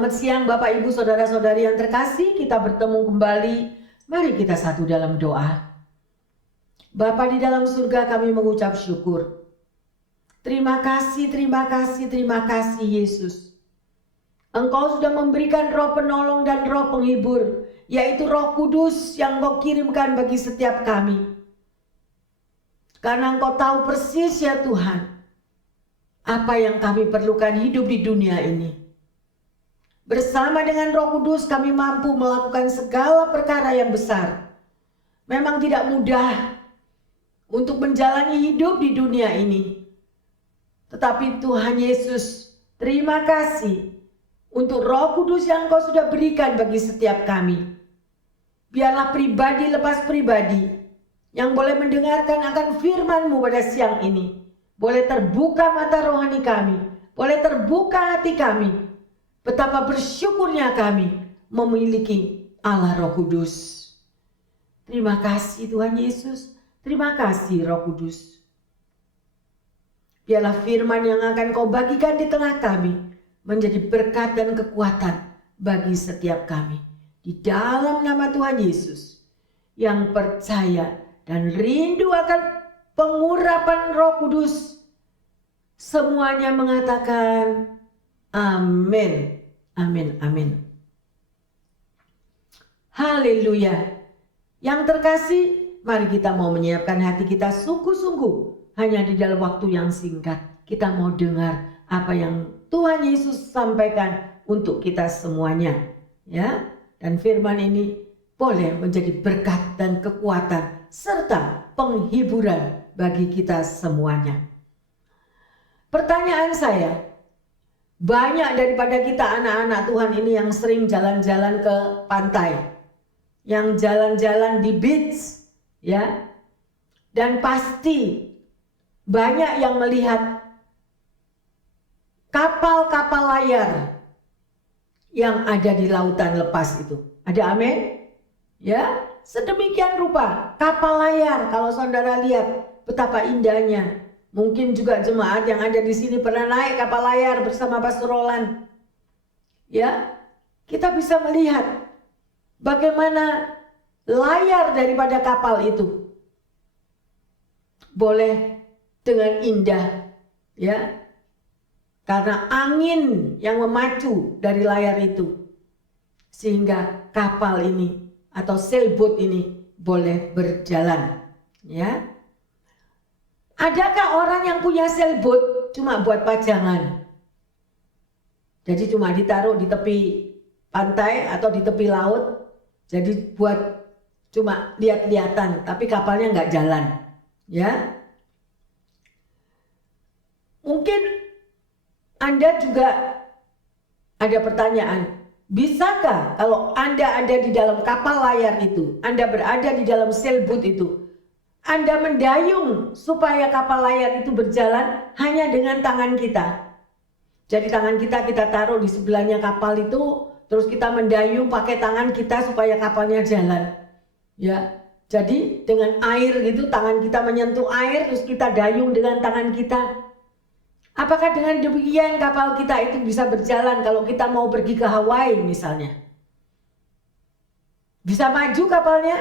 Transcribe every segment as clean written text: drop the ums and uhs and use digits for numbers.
Selamat siang Bapak Ibu Saudara-saudari yang terkasih, kita bertemu kembali. Mari kita satu dalam doa. Bapa di dalam surga, kami mengucap syukur. Terima kasih, terima kasih, terima kasih Yesus. Engkau sudah memberikan roh penolong dan roh penghibur, yaitu Roh Kudus yang Engkau kirimkan bagi setiap kami. Karena Engkau tahu persis ya Tuhan, apa yang kami perlukan hidup di dunia ini. Bersama dengan Roh Kudus kami mampu melakukan segala perkara yang besar. Memang tidak mudah untuk menjalani hidup di dunia ini. Tetapi Tuhan Yesus, terima kasih untuk Roh Kudus yang Engkau sudah berikan bagi setiap kami. Biarlah pribadi lepas pribadi yang boleh mendengarkan akan firman-Mu pada siang ini, boleh terbuka mata rohani kami, boleh terbuka hati kami. Betapa bersyukurnya kami memiliki Allah Roh Kudus. Terima kasih Tuhan Yesus, terima kasih Roh Kudus. Biarlah firman yang akan Kau bagikan di tengah kami menjadi berkat dan kekuatan bagi setiap kami. Di dalam nama Tuhan Yesus yang percaya dan rindu akan pengurapan Roh Kudus, semuanya mengatakan amin, amin, amin. Haleluya. Yang terkasih, mari kita mau menyiapkan hati kita sungguh-sungguh. Hanya di dalam waktu yang singkat, kita mau dengar apa yang Tuhan Yesus sampaikan untuk kita semuanya. Ya, dan firman ini boleh menjadi berkat dan kekuatan serta penghiburan bagi kita semuanya. Pertanyaan saya, banyak daripada kita anak-anak Tuhan ini yang sering jalan-jalan ke pantai, yang jalan-jalan di beach, ya, dan pasti banyak yang melihat kapal-kapal layar yang ada di lautan lepas itu. Ada amin? Ya, sedemikian rupa kapal layar. Kalau saudara lihat betapa indahnya. Mungkin juga jemaat yang ada di sini pernah naik kapal layar bersama Pastor Roland. Ya, kita bisa melihat bagaimana layar daripada kapal itu boleh dengan indah, ya, karena angin yang memacu dari layar itu, sehingga kapal ini atau sailboat ini boleh berjalan, ya. Adakah orang yang punya sailboat cuma buat pajangan? Jadi cuma ditaruh di tepi pantai atau di tepi laut, jadi buat cuma lihat-lihatan, tapi kapalnya nggak jalan, ya. Mungkin Anda juga ada pertanyaan, bisakah kalau Anda ada di dalam kapal layar itu, Anda berada di dalam sailboat itu, Anda mendayung supaya kapal layar itu berjalan hanya dengan tangan kita? Jadi tangan kita taruh di sebelahnya kapal itu, terus kita mendayung pakai tangan kita supaya kapalnya jalan. Ya, jadi dengan air gitu, tangan kita menyentuh air, terus kita dayung dengan tangan kita. Apakah dengan demikian kapal kita itu bisa berjalan kalau kita mau pergi ke Hawaii misalnya? Bisa maju kapalnya?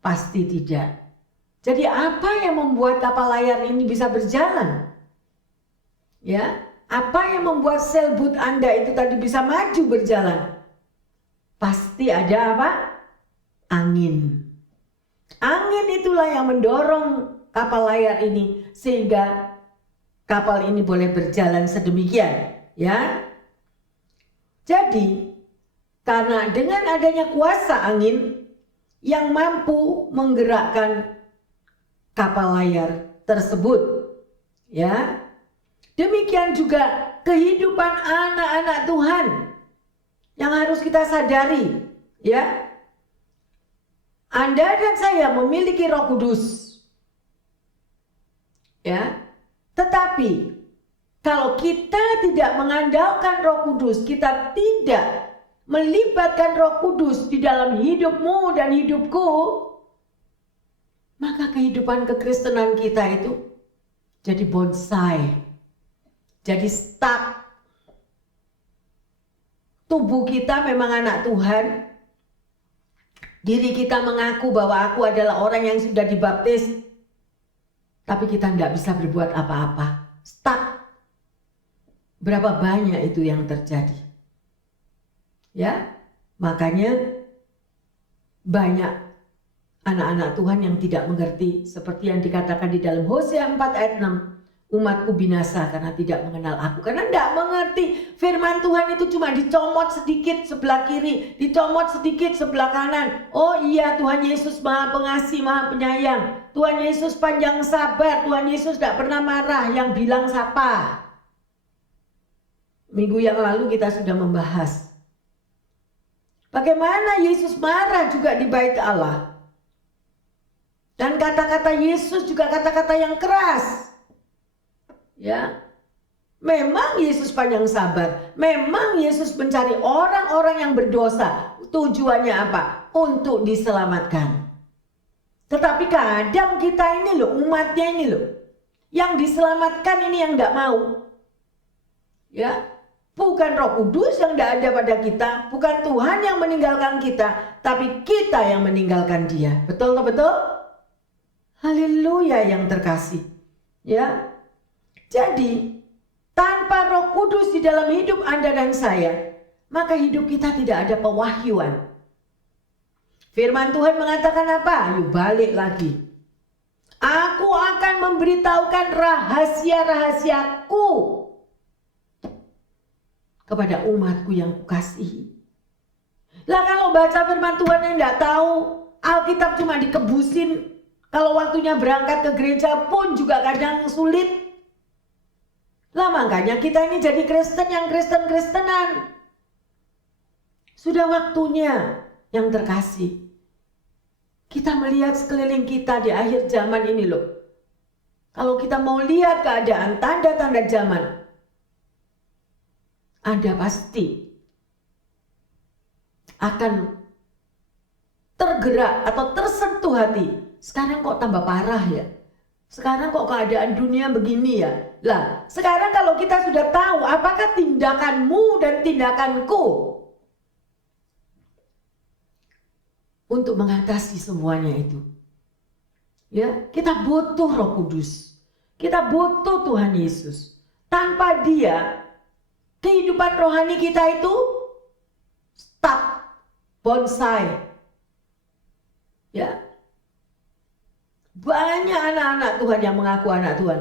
Pasti tidak. Jadi apa yang membuat kapal layar ini bisa berjalan? Ya, apa yang membuat sailboat Anda itu tadi bisa maju berjalan? Pasti ada apa? Angin. Angin itulah yang mendorong kapal layar ini sehingga kapal ini boleh berjalan sedemikian, ya. Jadi, karena dengan adanya kuasa angin yang mampu menggerakkan kapal layar tersebut, ya. Demikian juga kehidupan anak-anak Tuhan yang harus kita sadari, ya. Anda dan saya memiliki Roh Kudus, ya. Tetapi kalau kita tidak mengandalkan Roh Kudus, kita tidak melibatkan Roh Kudus di dalam hidupmu dan hidupku, maka kehidupan kekristenan kita itu jadi bonsai, jadi stuck. tubuh kita memang anak Tuhan, diri kita mengaku bahwa aku adalah orang yang sudah dibaptis, tapi kita tidak bisa berbuat apa-apa. Stuck. Berapa banyak itu yang terjadi? Ya, makanya banyak anak-anak Tuhan yang tidak mengerti, seperti yang dikatakan di dalam Hosea 4 ayat 6, umatku binasa karena tidak mengenal aku. Karena tidak mengerti firman Tuhan itu cuma dicomot sedikit sebelah kiri, dicomot sedikit sebelah kanan. Oh iya, Tuhan Yesus maha pengasih, maha penyayang, Tuhan Yesus panjang sabar, Tuhan Yesus tidak pernah marah, yang bilang siapa? Minggu yang lalu kita sudah membahas bagaimana Yesus marah juga di bait Allah. Dan kata-kata Yesus juga kata-kata yang keras. Ya. Memang Yesus panjang sabar. Memang Yesus mencari orang-orang yang berdosa. Tujuannya apa? Untuk diselamatkan. Tetapi kadang kita ini loh, umatnya ini loh, yang diselamatkan ini yang enggak mau. Ya. Bukan Roh Kudus yang tidak ada pada kita, bukan Tuhan yang meninggalkan kita, tapi kita yang meninggalkan Dia. Betul tak betul? Haleluya yang terkasih. Ya. Jadi, tanpa Roh Kudus di dalam hidup Anda dan saya, maka hidup kita tidak ada pewahyuan. Firman Tuhan mengatakan apa? Yuk balik lagi. Aku akan memberitahukan rahasia-rahasiaku kepada umatku yang kukasihi. Lah kalau baca firman Tuhan yang tidak tahu, Alkitab cuma dikebusin, kalau waktunya berangkat ke gereja pun juga kadang sulit. Lah makanya kita ini jadi Kristen yang Kristen-Kristenan. Sudah waktunya yang terkasih. Kita melihat sekeliling kita di akhir zaman ini loh. Kalau kita mau lihat keadaan tanda-tanda zaman, Anda pasti akan tergerak atau tersentuh hati. Sekarang kok tambah parah ya? Sekarang kok keadaan dunia begini ya? Lah, sekarang kalau kita sudah tahu apakah tindakanmu dan tindakanku untuk mengatasi semuanya itu. Ya, kita butuh Roh Kudus. Kita butuh Tuhan Yesus. Tanpa Dia, kehidupan rohani kita itu stuck, bonsai. Ya. Banyak anak-anak Tuhan yang mengaku anak Tuhan.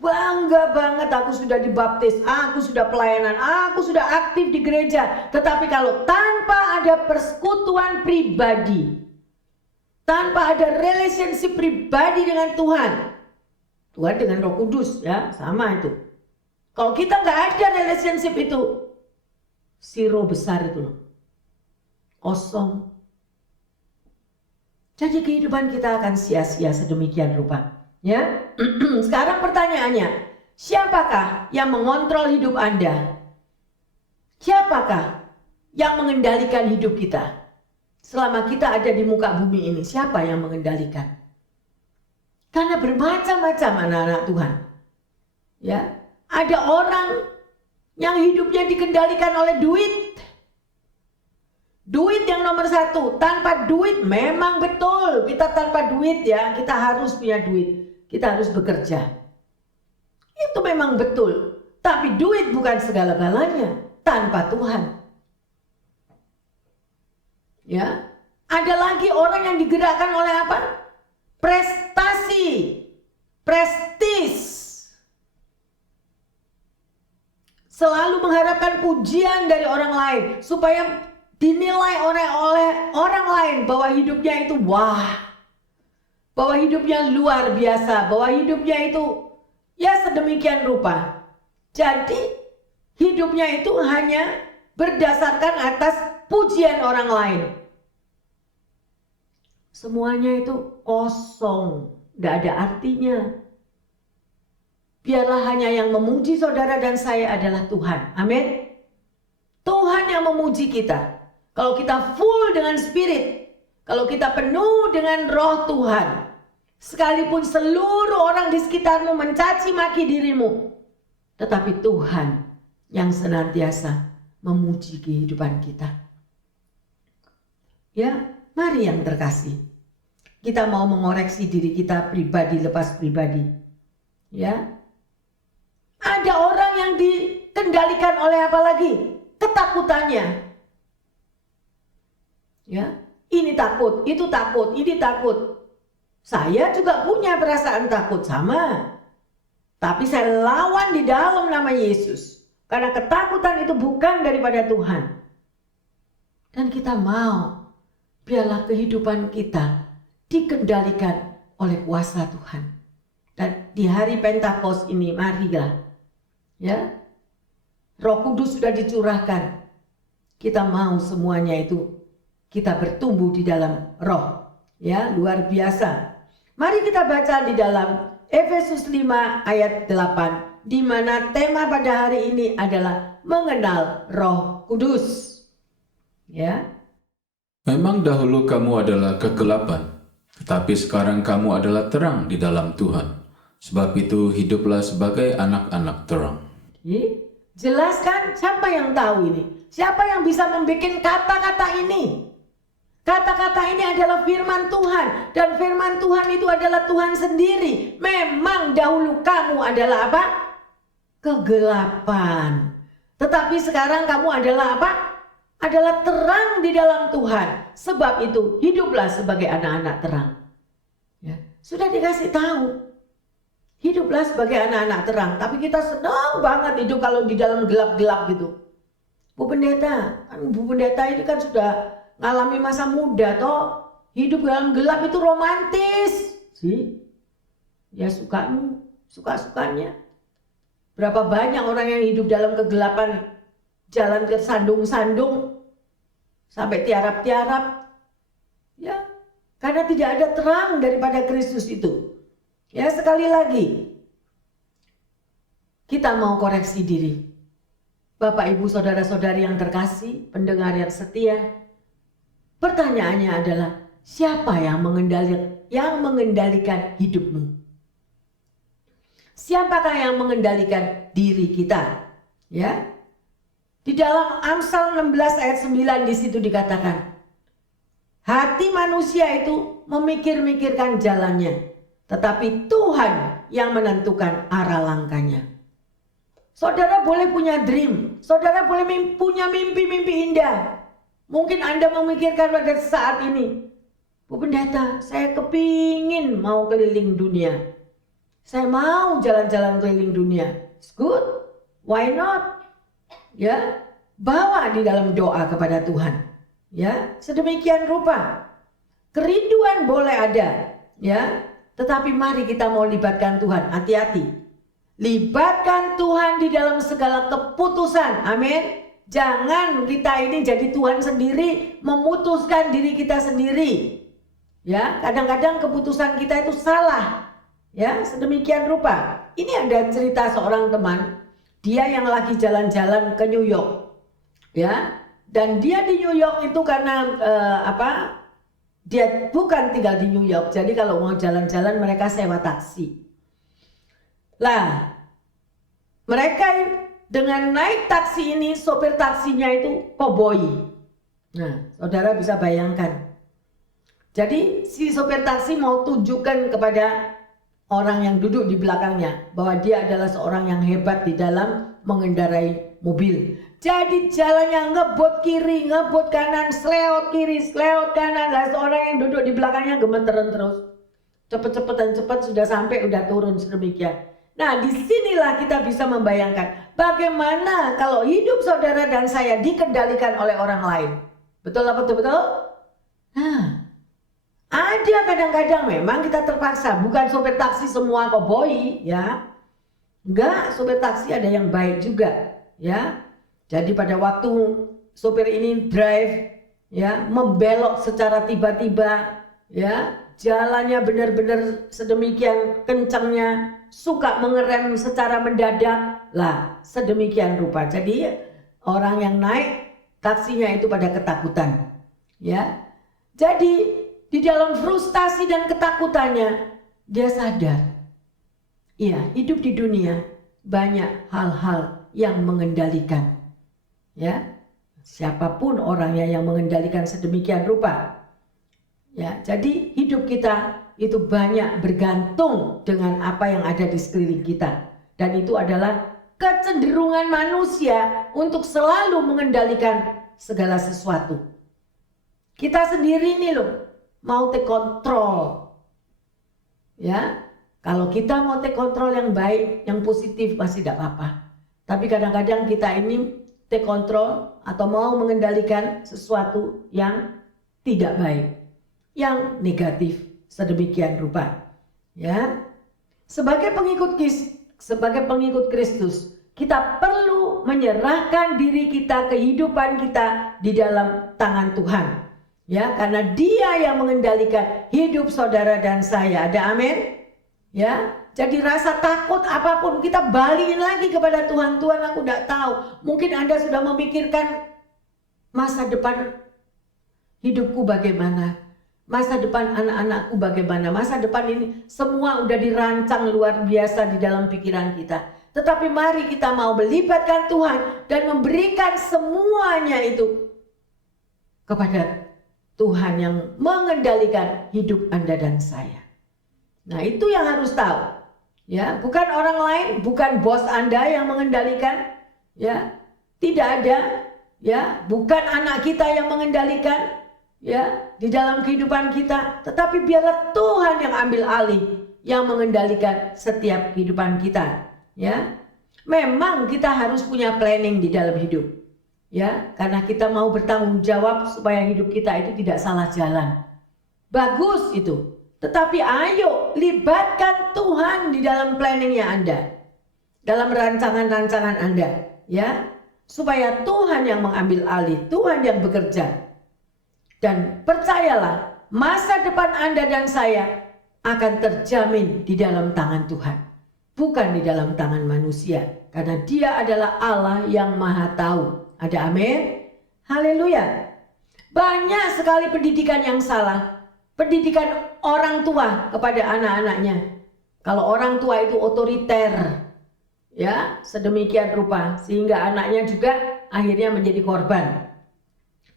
Bangga banget, aku sudah dibaptis, aku sudah pelayanan, aku sudah aktif di gereja. Tetapi kalau tanpa ada persekutuan pribadi, tanpa ada relationship pribadi dengan Tuhan, Tuhan dengan Roh Kudus ya, sama itu. Kalau kita nggak ada relationship itu, zero besar itu loh, kosong. Jadi kehidupan kita akan sia-sia sedemikian rupa. Ya, sekarang pertanyaannya, siapakah yang mengontrol hidup Anda? Siapakah yang mengendalikan hidup kita? Selama kita ada di muka bumi ini, siapa yang mengendalikan? Karena bermacam-macam anak-anak Tuhan. Ya. Ada orang yang hidupnya dikendalikan oleh duit. Duit yang nomor satu. Tanpa duit memang betul. Kita tanpa duit ya. Kita harus punya duit. Kita harus bekerja. Itu memang betul. Tapi duit bukan segala-galanya. Tanpa Tuhan. Ya. Ada lagi orang yang digerakkan oleh apa? Prestasi. Prestis. Selalu mengharapkan pujian dari orang lain supaya dinilai oleh orang lain bahwa hidupnya itu wah, bahwa hidupnya luar biasa, bahwa hidupnya itu ya sedemikian rupa. Jadi hidupnya itu hanya berdasarkan atas pujian orang lain. Semuanya itu kosong, tidak ada artinya. Biarlah hanya yang memuji saudara dan saya adalah Tuhan. Amin. Tuhan yang memuji kita. Kalau kita full dengan spirit, kalau kita penuh dengan roh Tuhan, sekalipun seluruh orang di sekitarmu mencaci maki dirimu, tetapi Tuhan yang senantiasa memuji kehidupan kita. Ya, mari yang terkasih, kita mau mengoreksi diri kita pribadi lepas pribadi. Ya, ada orang yang dikendalikan oleh apa lagi? Ketakutannya. Ya, ini takut, itu takut, ini takut. Saya juga punya perasaan takut sama. Tapi saya lawan di dalam nama Yesus. Karena ketakutan itu bukan daripada Tuhan. Dan kita mau biarlah kehidupan kita dikendalikan oleh kuasa Tuhan. Dan di hari Pentakosta ini marilah, ya, Roh Kudus sudah dicurahkan. Kita mau semuanya itu kita bertumbuh di dalam roh. Ya, luar biasa. Mari kita baca di dalam Efesus 5 ayat 8, di mana tema pada hari ini adalah mengenal Roh Kudus. Ya. Memang dahulu kamu adalah kegelapan, tetapi sekarang kamu adalah terang di dalam Tuhan. Sebab itu hiduplah sebagai anak-anak terang. Jelaskan siapa yang tahu ini? Siapa yang bisa membuat kata-kata ini? Kata-kata ini adalah firman Tuhan. Dan firman Tuhan itu adalah Tuhan sendiri. Memang dahulu kamu adalah apa? Kegelapan. Tetapi sekarang kamu adalah apa? Adalah terang di dalam Tuhan. Sebab itu hiduplah sebagai anak-anak terang. Ya, sudah dikasih tahu. Hiduplah sebagai anak-anak terang. Tapi kita senang banget hidup kalau di dalam gelap-gelap gitu. Bu Pendeta, Bu Pendeta ini kan sudah ngalami masa muda toh, hidup dalam gelap itu romantis sih. Ya suka-sukanya. Berapa banyak orang yang hidup dalam kegelapan, jalan ke sandung-sandung sampai tiarap-tiarap. Ya, karena tidak ada terang daripada Kristus itu. Ya, sekali lagi kita mau koreksi diri. Bapak, Ibu, saudara-saudari yang terkasih, pendengar yang setia, pertanyaannya adalah siapa yang mengendalikan hidupmu? Siapakah yang mengendalikan diri kita? Ya. Di dalam Amsal 16 ayat 9 di situ dikatakan, hati manusia itu memikir-mikirkan jalannya, tetapi Tuhan yang menentukan arah langkahnya. Saudara boleh punya dream, saudara boleh punya mimpi-mimpi indah. Mungkin Anda memikirkan pada saat ini, Bu Pendeta, saya kepingin mau keliling dunia. Saya mau jalan-jalan keliling dunia. It's good, why not? Ya, bawa di dalam doa kepada Tuhan. Ya, sedemikian rupa. Kerinduan boleh ada, ya. Tetapi mari kita mau libatkan Tuhan, hati-hati. Libatkan Tuhan di dalam segala keputusan, amin. Jangan kita ini jadi Tuhan sendiri, memutuskan diri kita sendiri. Ya, kadang-kadang keputusan kita itu salah. Ya, sedemikian rupa. Ini ada cerita seorang teman, dia yang lagi jalan-jalan ke New York. Ya, dan dia di New York itu karena dia bukan tinggal di New York. Jadi kalau mau jalan-jalan mereka sewa taksi. Lah, mereka dengan naik taksi ini, sopir taksinya itu koboi. Nah, saudara bisa bayangkan. Jadi si sopir taksi mau tunjukkan kepada orang yang duduk di belakangnya bahwa dia adalah seorang yang hebat di dalam mengendarai mobil. Jadi jalannya ngebut kiri, ngebut kanan, seleot kiri, seleot kanan. Lah seorang yang duduk di belakangnya gemeteran terus. Cepet-cepet dan cepat sudah sampai, udah turun sedemikian. Nah, disinilah kita bisa membayangkan bagaimana kalau hidup saudara dan saya dikendalikan oleh orang lain. Betul apa betul? Nah, ada kadang-kadang memang kita terpaksa. Bukan sopir taksi semua koboi, ya. Enggak, sopir taksi ada yang baik juga, ya. Jadi pada waktu sopir ini drive, ya, membelok secara tiba-tiba, ya, jalannya benar-benar sedemikian kencangnya, suka mengerem secara mendadak, lah sedemikian rupa. Jadi orang yang naik taksinya itu pada ketakutan, ya. Jadi di dalam frustasi dan ketakutannya dia sadar, iya, hidup di dunia banyak hal-hal yang mengendalikan, ya. siapapun orangnya yang mengendalikan sedemikian rupa. Ya, jadi hidup kita itu banyak bergantung dengan apa yang ada di sekeliling kita. Dan itu adalah kecenderungan manusia untuk selalu mengendalikan segala sesuatu. Kita sendiri nih loh, mau take control. Ya, kalau kita mau take control yang baik, yang positif masih tidak apa-apa. Tapi kadang-kadang kita ini take control atau mau mengendalikan sesuatu yang tidak baik, yang negatif sedemikian rupa. Ya, sebagai pengikut Kristus, kita perlu menyerahkan diri kita, kehidupan kita di dalam tangan Tuhan. Ya, karena Dia yang mengendalikan hidup saudara dan saya. Ada amin? Ya, jadi rasa takut apapun kita balikin lagi kepada Tuhan. Tuhan, aku tidak tahu. Mungkin Anda sudah memikirkan masa depan hidupku bagaimana, masa depan anak-anakku bagaimana, masa depan ini semua udah dirancang luar biasa di dalam pikiran kita. Tetapi mari kita mau melibatkan Tuhan dan memberikan semuanya itu kepada Tuhan yang mengendalikan hidup Anda dan saya. Nah, itu yang harus tahu. Ya, bukan orang lain, bukan bos Anda yang mengendalikan, ya. Tidak ada, ya, bukan anak kita yang mengendalikan, ya, di dalam kehidupan kita, tetapi biarlah Tuhan yang ambil alih, yang mengendalikan setiap kehidupan kita, ya. Memang kita harus punya planning di dalam hidup, ya, karena kita mau bertanggung jawab supaya hidup kita itu tidak salah jalan. Bagus itu. Tetapi ayo libatkan Tuhan di dalam planningnya Anda, dalam rancangan-rancangan Anda, ya, supaya Tuhan yang mengambil alih, Tuhan yang bekerja. Dan percayalah, masa depan Anda dan saya akan terjamin di dalam tangan Tuhan, bukan di dalam tangan manusia, karena Dia adalah Allah yang Maha Tahu. Ada amin? Haleluya. Banyak sekali pendidikan yang salah. Pendidikan orang tua kepada anak-anaknya. Kalau orang tua itu otoriter, ya, sedemikian rupa sehingga anaknya juga akhirnya menjadi korban.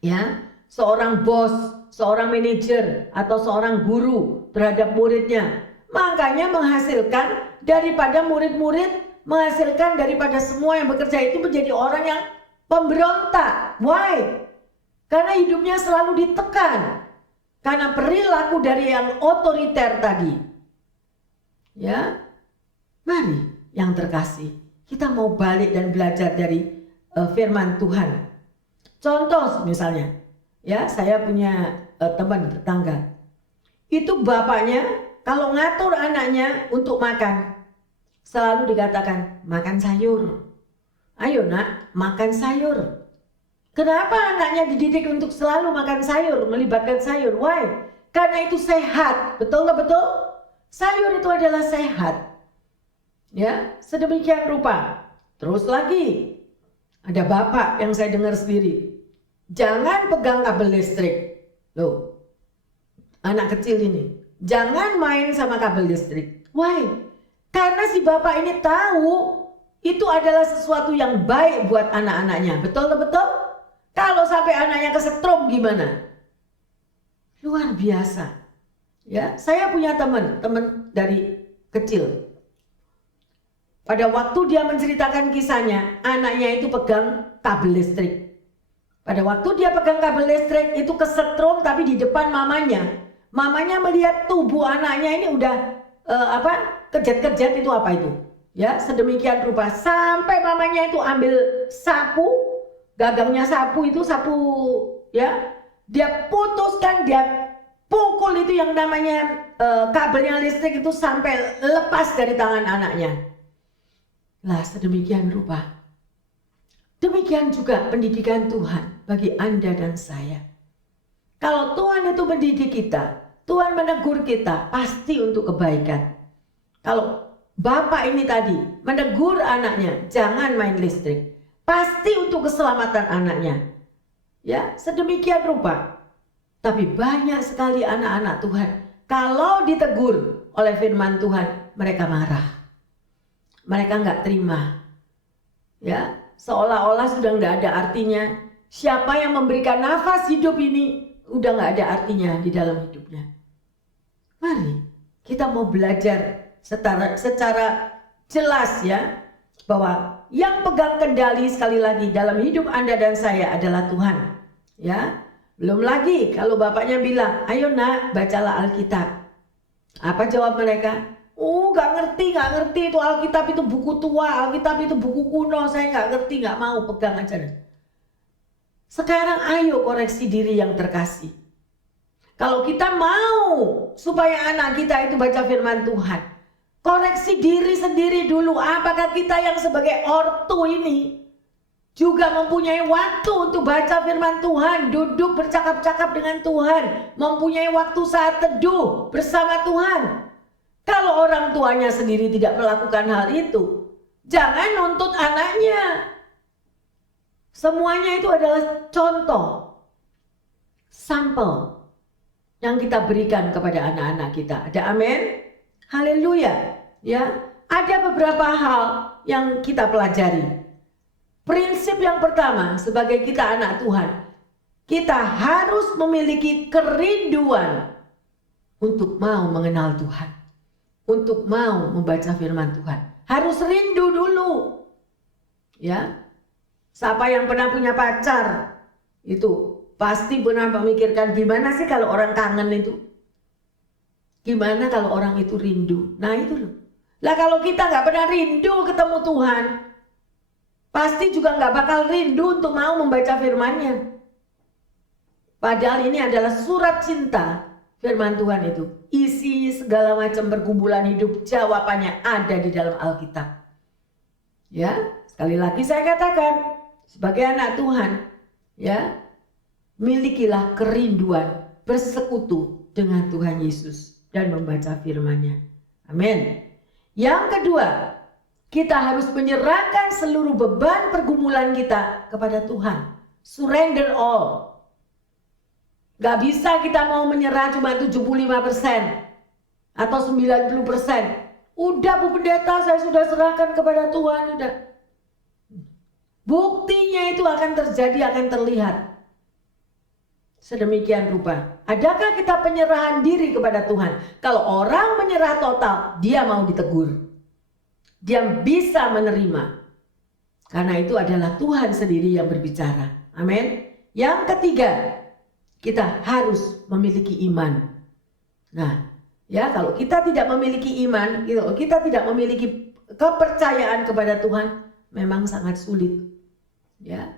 Ya, seorang bos, seorang manajer atau seorang guru terhadap muridnya, makanya menghasilkan daripada murid-murid, menghasilkan daripada semua yang bekerja itu menjadi orang yang pemberontak. Why? Karena hidupnya selalu ditekan. Karena perilaku dari yang otoriter tadi. Ya, mari yang terkasih, kita mau balik dan belajar dari firman Tuhan. Contoh misalnya, ya, saya punya teman tetangga. Itu bapaknya kalau ngatur anaknya untuk makan, selalu dikatakan makan sayur. Ayo nak, makan sayur. Kenapa anaknya dididik untuk selalu makan sayur, melibatkan sayur? Why? Karena itu sehat. Betul nggak betul? Sayur itu adalah sehat. Ya, sedemikian rupa. Terus lagi, ada bapak yang saya dengar sendiri. Jangan pegang kabel listrik. Loh, anak kecil ini. Jangan main sama kabel listrik. Why? Karena si bapak ini tahu itu adalah sesuatu yang baik buat anak-anaknya. Betul nggak betul? Kalau sampai anaknya kesetrum gimana? Luar biasa. Ya, saya punya teman dari kecil. Pada waktu dia menceritakan kisahnya, anaknya itu pegang kabel listrik. Pada waktu dia pegang kabel listrik itu kesetrum tapi di depan mamanya. Mamanya melihat tubuh anaknya ini udah kejat-kejat itu apa itu? Ya, sedemikian rupa sampai mamanya itu ambil sapu, gagangnya sapu itu sapu, ya, dia putuskan, dia pukul itu yang namanya kabelnya listrik itu sampai lepas dari tangan anaknya. Lah, sedemikian rupa. Demikian juga pendidikan Tuhan bagi Anda dan saya. Kalau Tuhan itu mendidik kita, Tuhan menegur kita pasti untuk kebaikan. Kalau bapak ini tadi menegur anaknya, jangan main listrik, pasti untuk keselamatan anaknya. Ya, sedemikian rupa. Tapi banyak sekali anak-anak Tuhan, kalau ditegur oleh firman Tuhan, mereka marah. Mereka nggak terima. Ya, seolah-olah sudah nggak ada artinya. siapa yang memberikan nafas hidup ini udah gak ada artinya di dalam hidupnya. Mari kita mau belajar secara jelas ya, bahwa yang pegang kendali sekali lagi dalam hidup Anda dan saya adalah Tuhan. Ya, belum lagi kalau bapaknya bilang, ayo nak bacalah Alkitab. Apa jawab mereka? Oh, gak ngerti itu Alkitab itu buku tua, Alkitab itu buku kuno, saya gak ngerti, gak mau pegang aja. Sekarang ayo koreksi diri yang terkasih. Kalau kita mau supaya anak kita itu baca firman Tuhan, koreksi diri sendiri dulu. Apakah kita yang sebagai ortu ini juga mempunyai waktu untuk baca firman Tuhan, duduk bercakap-cakap dengan Tuhan, mempunyai waktu saat teduh bersama Tuhan. Kalau orang tuanya sendiri tidak melakukan hal itu, jangan nuntut anaknya. Semuanya itu adalah contoh, sampel yang kita berikan kepada anak-anak kita. Ada amin? Haleluya. Ya, ada beberapa hal yang kita pelajari. Prinsip yang pertama sebagai kita anak Tuhan, kita harus memiliki kerinduan untuk mau mengenal Tuhan, untuk mau membaca firman Tuhan. Harus rindu dulu. Ya. Siapa yang pernah punya pacar itu pasti pernah memikirkan gimana sih kalau orang kangen itu? Gimana kalau orang itu rindu? Nah itu loh. Lah kalau kita nggak pernah rindu ketemu Tuhan, pasti juga nggak bakal rindu untuk mau membaca firman-Nya. Padahal ini adalah surat cinta firman Tuhan itu. Isi segala macam pergumulan hidup, jawabannya ada di dalam Alkitab. Ya, sekali lagi saya katakan, sebagai anak Tuhan, ya, milikilah kerinduan bersekutu dengan Tuhan Yesus dan membaca firman-Nya. Amin. Yang kedua, kita harus menyerahkan seluruh beban pergumulan kita kepada Tuhan. Surrender all. Gak bisa kita mau menyerah cuma 75% atau 90%. Udah Bu Pendeta, saya sudah serahkan kepada Tuhan, udah. Buktinya itu akan terjadi, akan terlihat. Sedemikian rupa. Adakah kita penyerahan diri kepada Tuhan? Kalau orang menyerah total, dia mau ditegur. Dia bisa menerima. Karena itu adalah Tuhan sendiri yang berbicara. Amin. Yang ketiga, kita harus memiliki iman. Nah, ya kalau kita tidak memiliki iman, kita tidak memiliki kepercayaan kepada Tuhan, memang sangat sulit. Ya,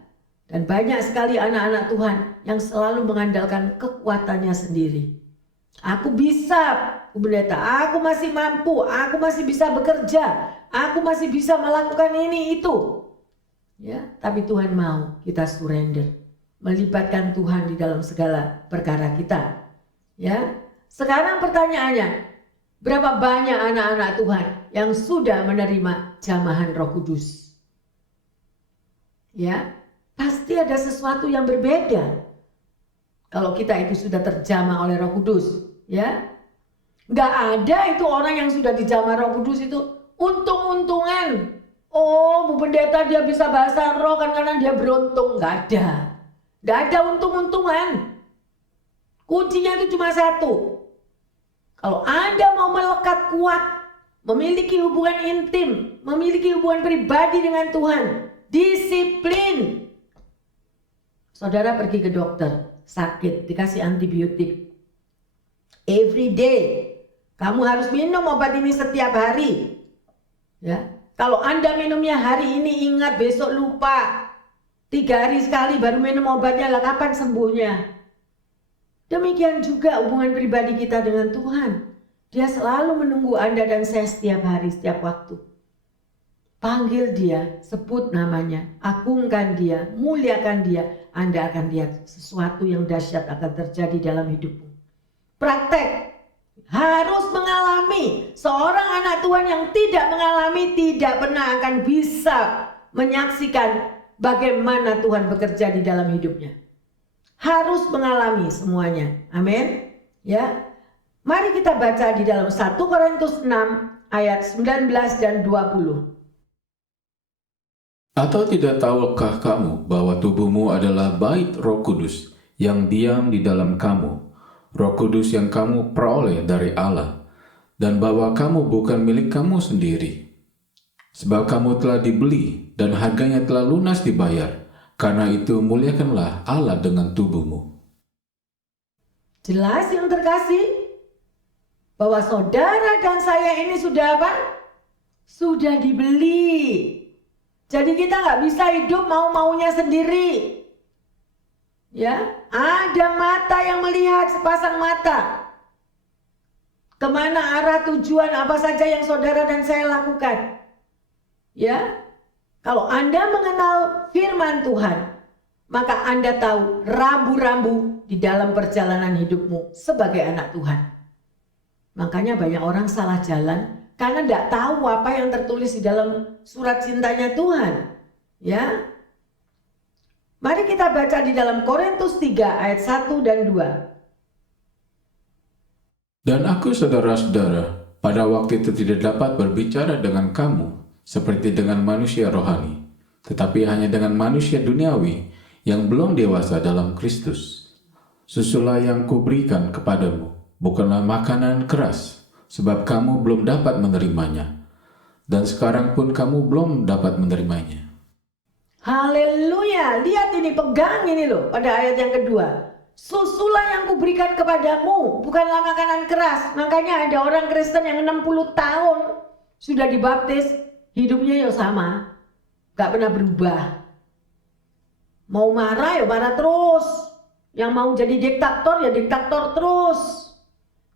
dan banyak sekali anak-anak Tuhan yang selalu mengandalkan kekuatannya sendiri. Aku bisa, Bu Pendeta, aku masih mampu, aku masih bisa bekerja, aku masih bisa melakukan ini itu. Ya, tapi Tuhan mau kita surrender, melibatkan Tuhan di dalam segala perkara kita. Ya, sekarang pertanyaannya, berapa banyak anak-anak Tuhan yang sudah menerima jamahan Roh Kudus? Ya, pasti ada sesuatu yang berbeda kalau kita itu sudah terjamah oleh Roh Kudus. Ya, nggak ada itu orang yang sudah dijamah Roh Kudus itu untung-untungan. Oh, Bu Pendeta dia bisa bahasa roh kan karena dia beruntung. Nggak ada. Nggak ada untung-untungan. Kuncinya itu cuma satu. Kalau Anda mau melekat kuat, memiliki hubungan intim, memiliki hubungan pribadi dengan Tuhan, disiplin. Saudara pergi ke dokter, sakit, dikasih antibiotik. Every day. Kamu harus minum obat ini setiap hari. Ya. Kalau Anda minumnya hari ini ingat, besok lupa. 3 hari sekali baru minum obatnya, lah kapan sembuhnya? Demikian juga hubungan pribadi kita dengan Tuhan. Dia selalu menunggu Anda dan saya setiap hari, setiap waktu. Panggil dia, sebut namanya, agungkan dia, muliakan dia. Anda akan lihat sesuatu yang dahsyat akan terjadi dalam hidupmu. Praktek. Harus mengalami. Seorang anak Tuhan yang tidak mengalami tidak pernah akan bisa menyaksikan bagaimana Tuhan bekerja di dalam hidupnya. Harus mengalami semuanya. Amin. Ya. Mari kita baca di dalam 1 Korintus 6 ayat 19 dan 20. Atau tidak tahukah kamu bahwa tubuhmu adalah bait Roh Kudus yang diam di dalam kamu, Roh Kudus yang kamu peroleh dari Allah, dan bahwa kamu bukan milik kamu sendiri? Sebab kamu telah dibeli dan harganya telah lunas dibayar. Karena itu muliakanlah Allah dengan tubuhmu. Jelas yang terkasih bahwa saudara dan saya ini sudah apa? Sudah dibeli. Jadi kita nggak bisa hidup mau-maunya sendiri. Ya, ada mata yang melihat, sepasang mata. Kemana arah tujuan apa saja yang saudara dan saya lakukan. Ya, kalau Anda mengenal firman Tuhan, maka Anda tahu rambu-rambu di dalam perjalanan hidupmu sebagai anak Tuhan. Makanya banyak orang salah jalan karena tidak tahu apa yang tertulis di dalam surat cintanya Tuhan. Ya. Mari kita baca di dalam Korintus 3 ayat 1 dan 2. Dan aku saudara-saudara, pada waktu itu tidak dapat berbicara dengan kamu seperti dengan manusia rohani, tetapi hanya dengan manusia duniawi yang belum dewasa dalam Kristus. Susulah yang kuberikan kepadamu, bukanlah makanan keras, sebab kamu belum dapat menerimanya, dan sekarang pun kamu belum dapat menerimanya. Haleluya, lihat ini, pegang ini loh pada ayat yang kedua. Susulah yang kuberikan kepadamu, bukanlah makanan keras. Makanya ada orang Kristen yang 60 tahun sudah dibaptis, hidupnya ya sama, gak pernah berubah. Mau marah ya marah terus, yang mau jadi diktator ya diktator terus.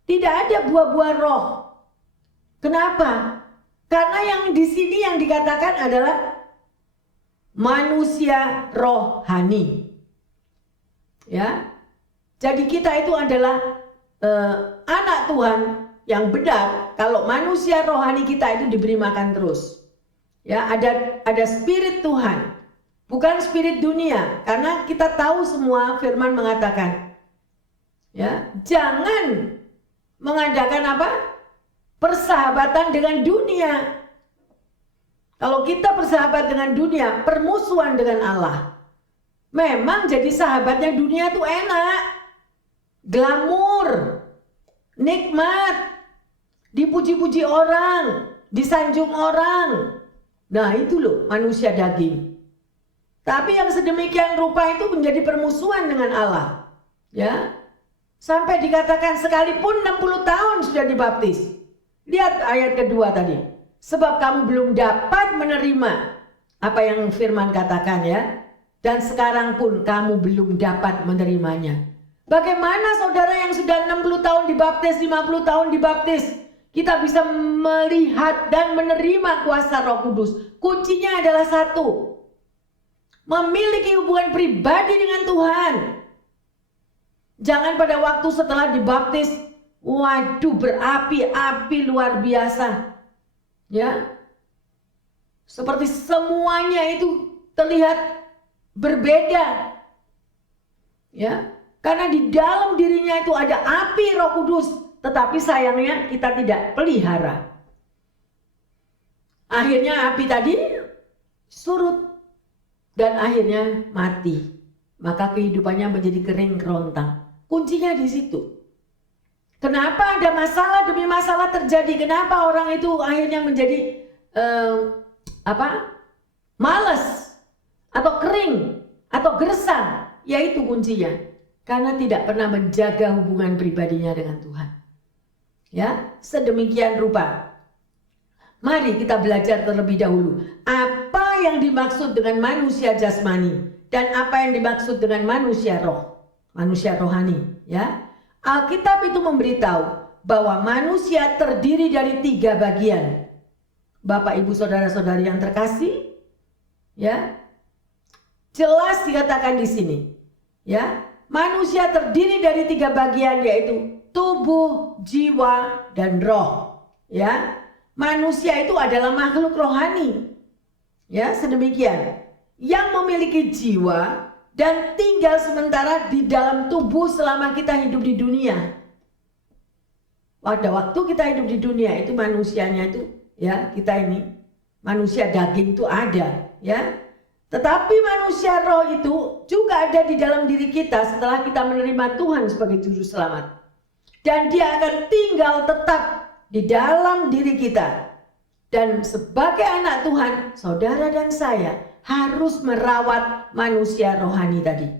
Tidak ada buah-buah roh. Kenapa? Karena yang di sini yang dikatakan adalah manusia rohani. Ya. Jadi kita itu adalah anak Tuhan yang benar kalau manusia rohani kita itu diberi makan terus. Ya, ada spirit Tuhan, bukan spirit dunia, karena kita tahu semua firman mengatakan, ya, jangan mengadakan apa? Persahabatan dengan dunia. Kalau kita bersahabat dengan dunia, permusuhan dengan Allah. Memang jadi sahabatnya dunia tuh enak, glamur, nikmat, dipuji-puji orang, disanjung orang. Nah itu loh manusia daging. Tapi yang sedemikian rupa itu menjadi permusuhan dengan Allah. Ya, sampai dikatakan sekalipun 60 tahun sudah dibaptis. Lihat ayat kedua tadi. Sebab kamu belum dapat menerima apa yang firman katakan ya. Dan sekarang pun kamu belum dapat menerimanya. Bagaimana saudara yang sudah 60 tahun dibaptis, 50 tahun dibaptis, kita bisa melihat dan menerima kuasa Roh Kudus? Kuncinya adalah satu. Memiliki hubungan pribadi dengan Tuhan. Jangan pada waktu setelah dibaptis, waduh berapi-api luar biasa. Ya. Seperti semuanya itu terlihat berbeda. Ya. Karena di dalam dirinya itu ada api Roh Kudus, tetapi sayangnya kita tidak pelihara. Akhirnya api tadi surut dan akhirnya mati. Maka kehidupannya menjadi kering kerontang. Kuncinya di situ. Kenapa ada masalah demi masalah terjadi? Kenapa orang itu akhirnya menjadi malas atau kering atau gersang? Yaitu kuncinya. Karena tidak pernah menjaga hubungan pribadinya dengan Tuhan. Ya, sedemikian rupa. Mari kita belajar terlebih dahulu. Apa yang dimaksud dengan manusia jasmani dan apa yang dimaksud dengan manusia roh, manusia rohani. Ya, Alkitab itu memberitahu bahwa manusia terdiri dari 3 bagian. Bapak, ibu, saudara-saudari yang terkasih, ya, jelas dikatakan di sini. Ya. Manusia terdiri dari 3 bagian, yaitu tubuh, jiwa, dan roh. Ya, manusia itu adalah makhluk rohani. Ya, sedemikian. Yang memiliki jiwa dan tinggal sementara di dalam tubuh selama kita hidup di dunia. Pada waktu kita hidup di dunia itu manusianya itu, ya, kita ini manusia daging itu ada, ya. Tetapi manusia roh itu juga ada di dalam diri kita setelah kita menerima Tuhan sebagai juru selamat. Dan dia akan tinggal tetap di dalam diri kita. Dan sebagai anak Tuhan, saudara dan saya harus merawat manusia rohani tadi.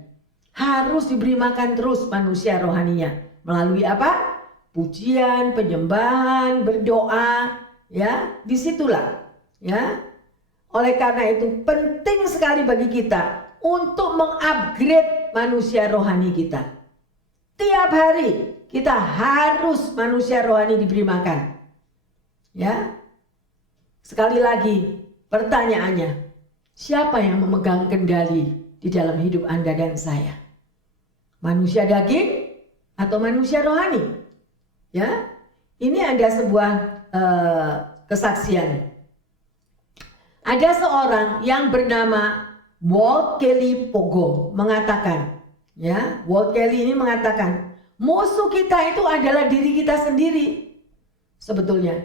Harus diberi makan terus manusia rohaninya. Melalui apa? Pujian, penyembahan, berdoa, ya, disitulah, ya. Oleh karena itu penting sekali bagi kita untuk mengupgrade manusia rohani kita. Tiap hari kita harus manusia rohani diberi makan, ya. Sekali lagi pertanyaannya, siapa yang memegang kendali di dalam hidup Anda dan saya? Manusia daging atau manusia rohani? Ya, ini ada sebuah kesaksian. Ada seorang yang bernama Walt Kelly Pogo mengatakan, ya, Walt Kelly ini mengatakan, musuh kita itu adalah diri kita sendiri. Sebetulnya,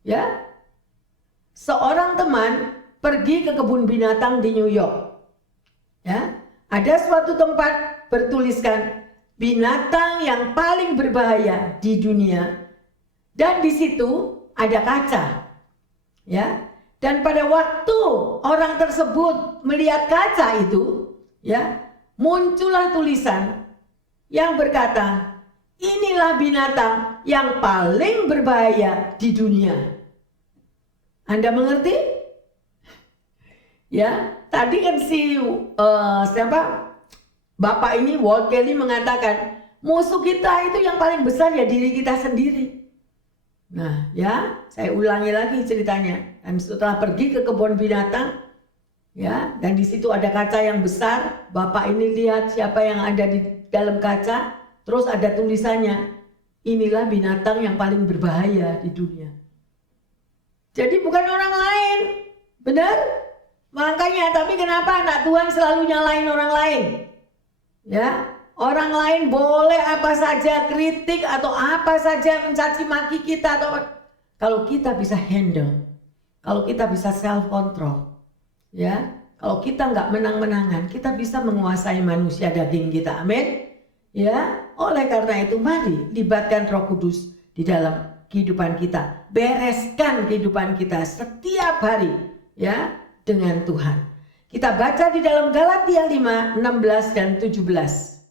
ya, seorang teman pergi ke kebun binatang di New York. Ya, ada suatu tempat bertuliskan binatang yang paling berbahaya di dunia, dan di situ ada kaca, ya. Dan pada waktu orang tersebut melihat kaca itu, ya, muncullah tulisan yang berkata, inilah binatang yang paling berbahaya di dunia. Anda mengerti? Ya, tadi kan Bapak ini, Walt Kelly, mengatakan musuh kita itu yang paling besar ya diri kita sendiri. Nah, ya, saya ulangi lagi ceritanya. Dan setelah pergi ke kebun binatang, ya, dan di situ ada kaca yang besar. Bapak ini lihat siapa yang ada di dalam kaca, terus ada tulisannya, inilah binatang yang paling berbahaya di dunia. Jadi bukan orang lain, benar? Makanya, tapi kenapa anak Tuhan selalu nyalain orang lain? Ya, orang lain boleh apa saja kritik atau apa saja mencaci maki kita, atau kalau kita bisa handle, kalau kita bisa self control, ya, kalau kita nggak menang-menangan, kita bisa menguasai manusia daging kita. Amin. Ya, oleh karena itu mari libatkan Roh Kudus di dalam kehidupan kita, bereskan kehidupan kita setiap hari, ya, dengan Tuhan. Kita baca di dalam Galatia 5, 16 dan 17.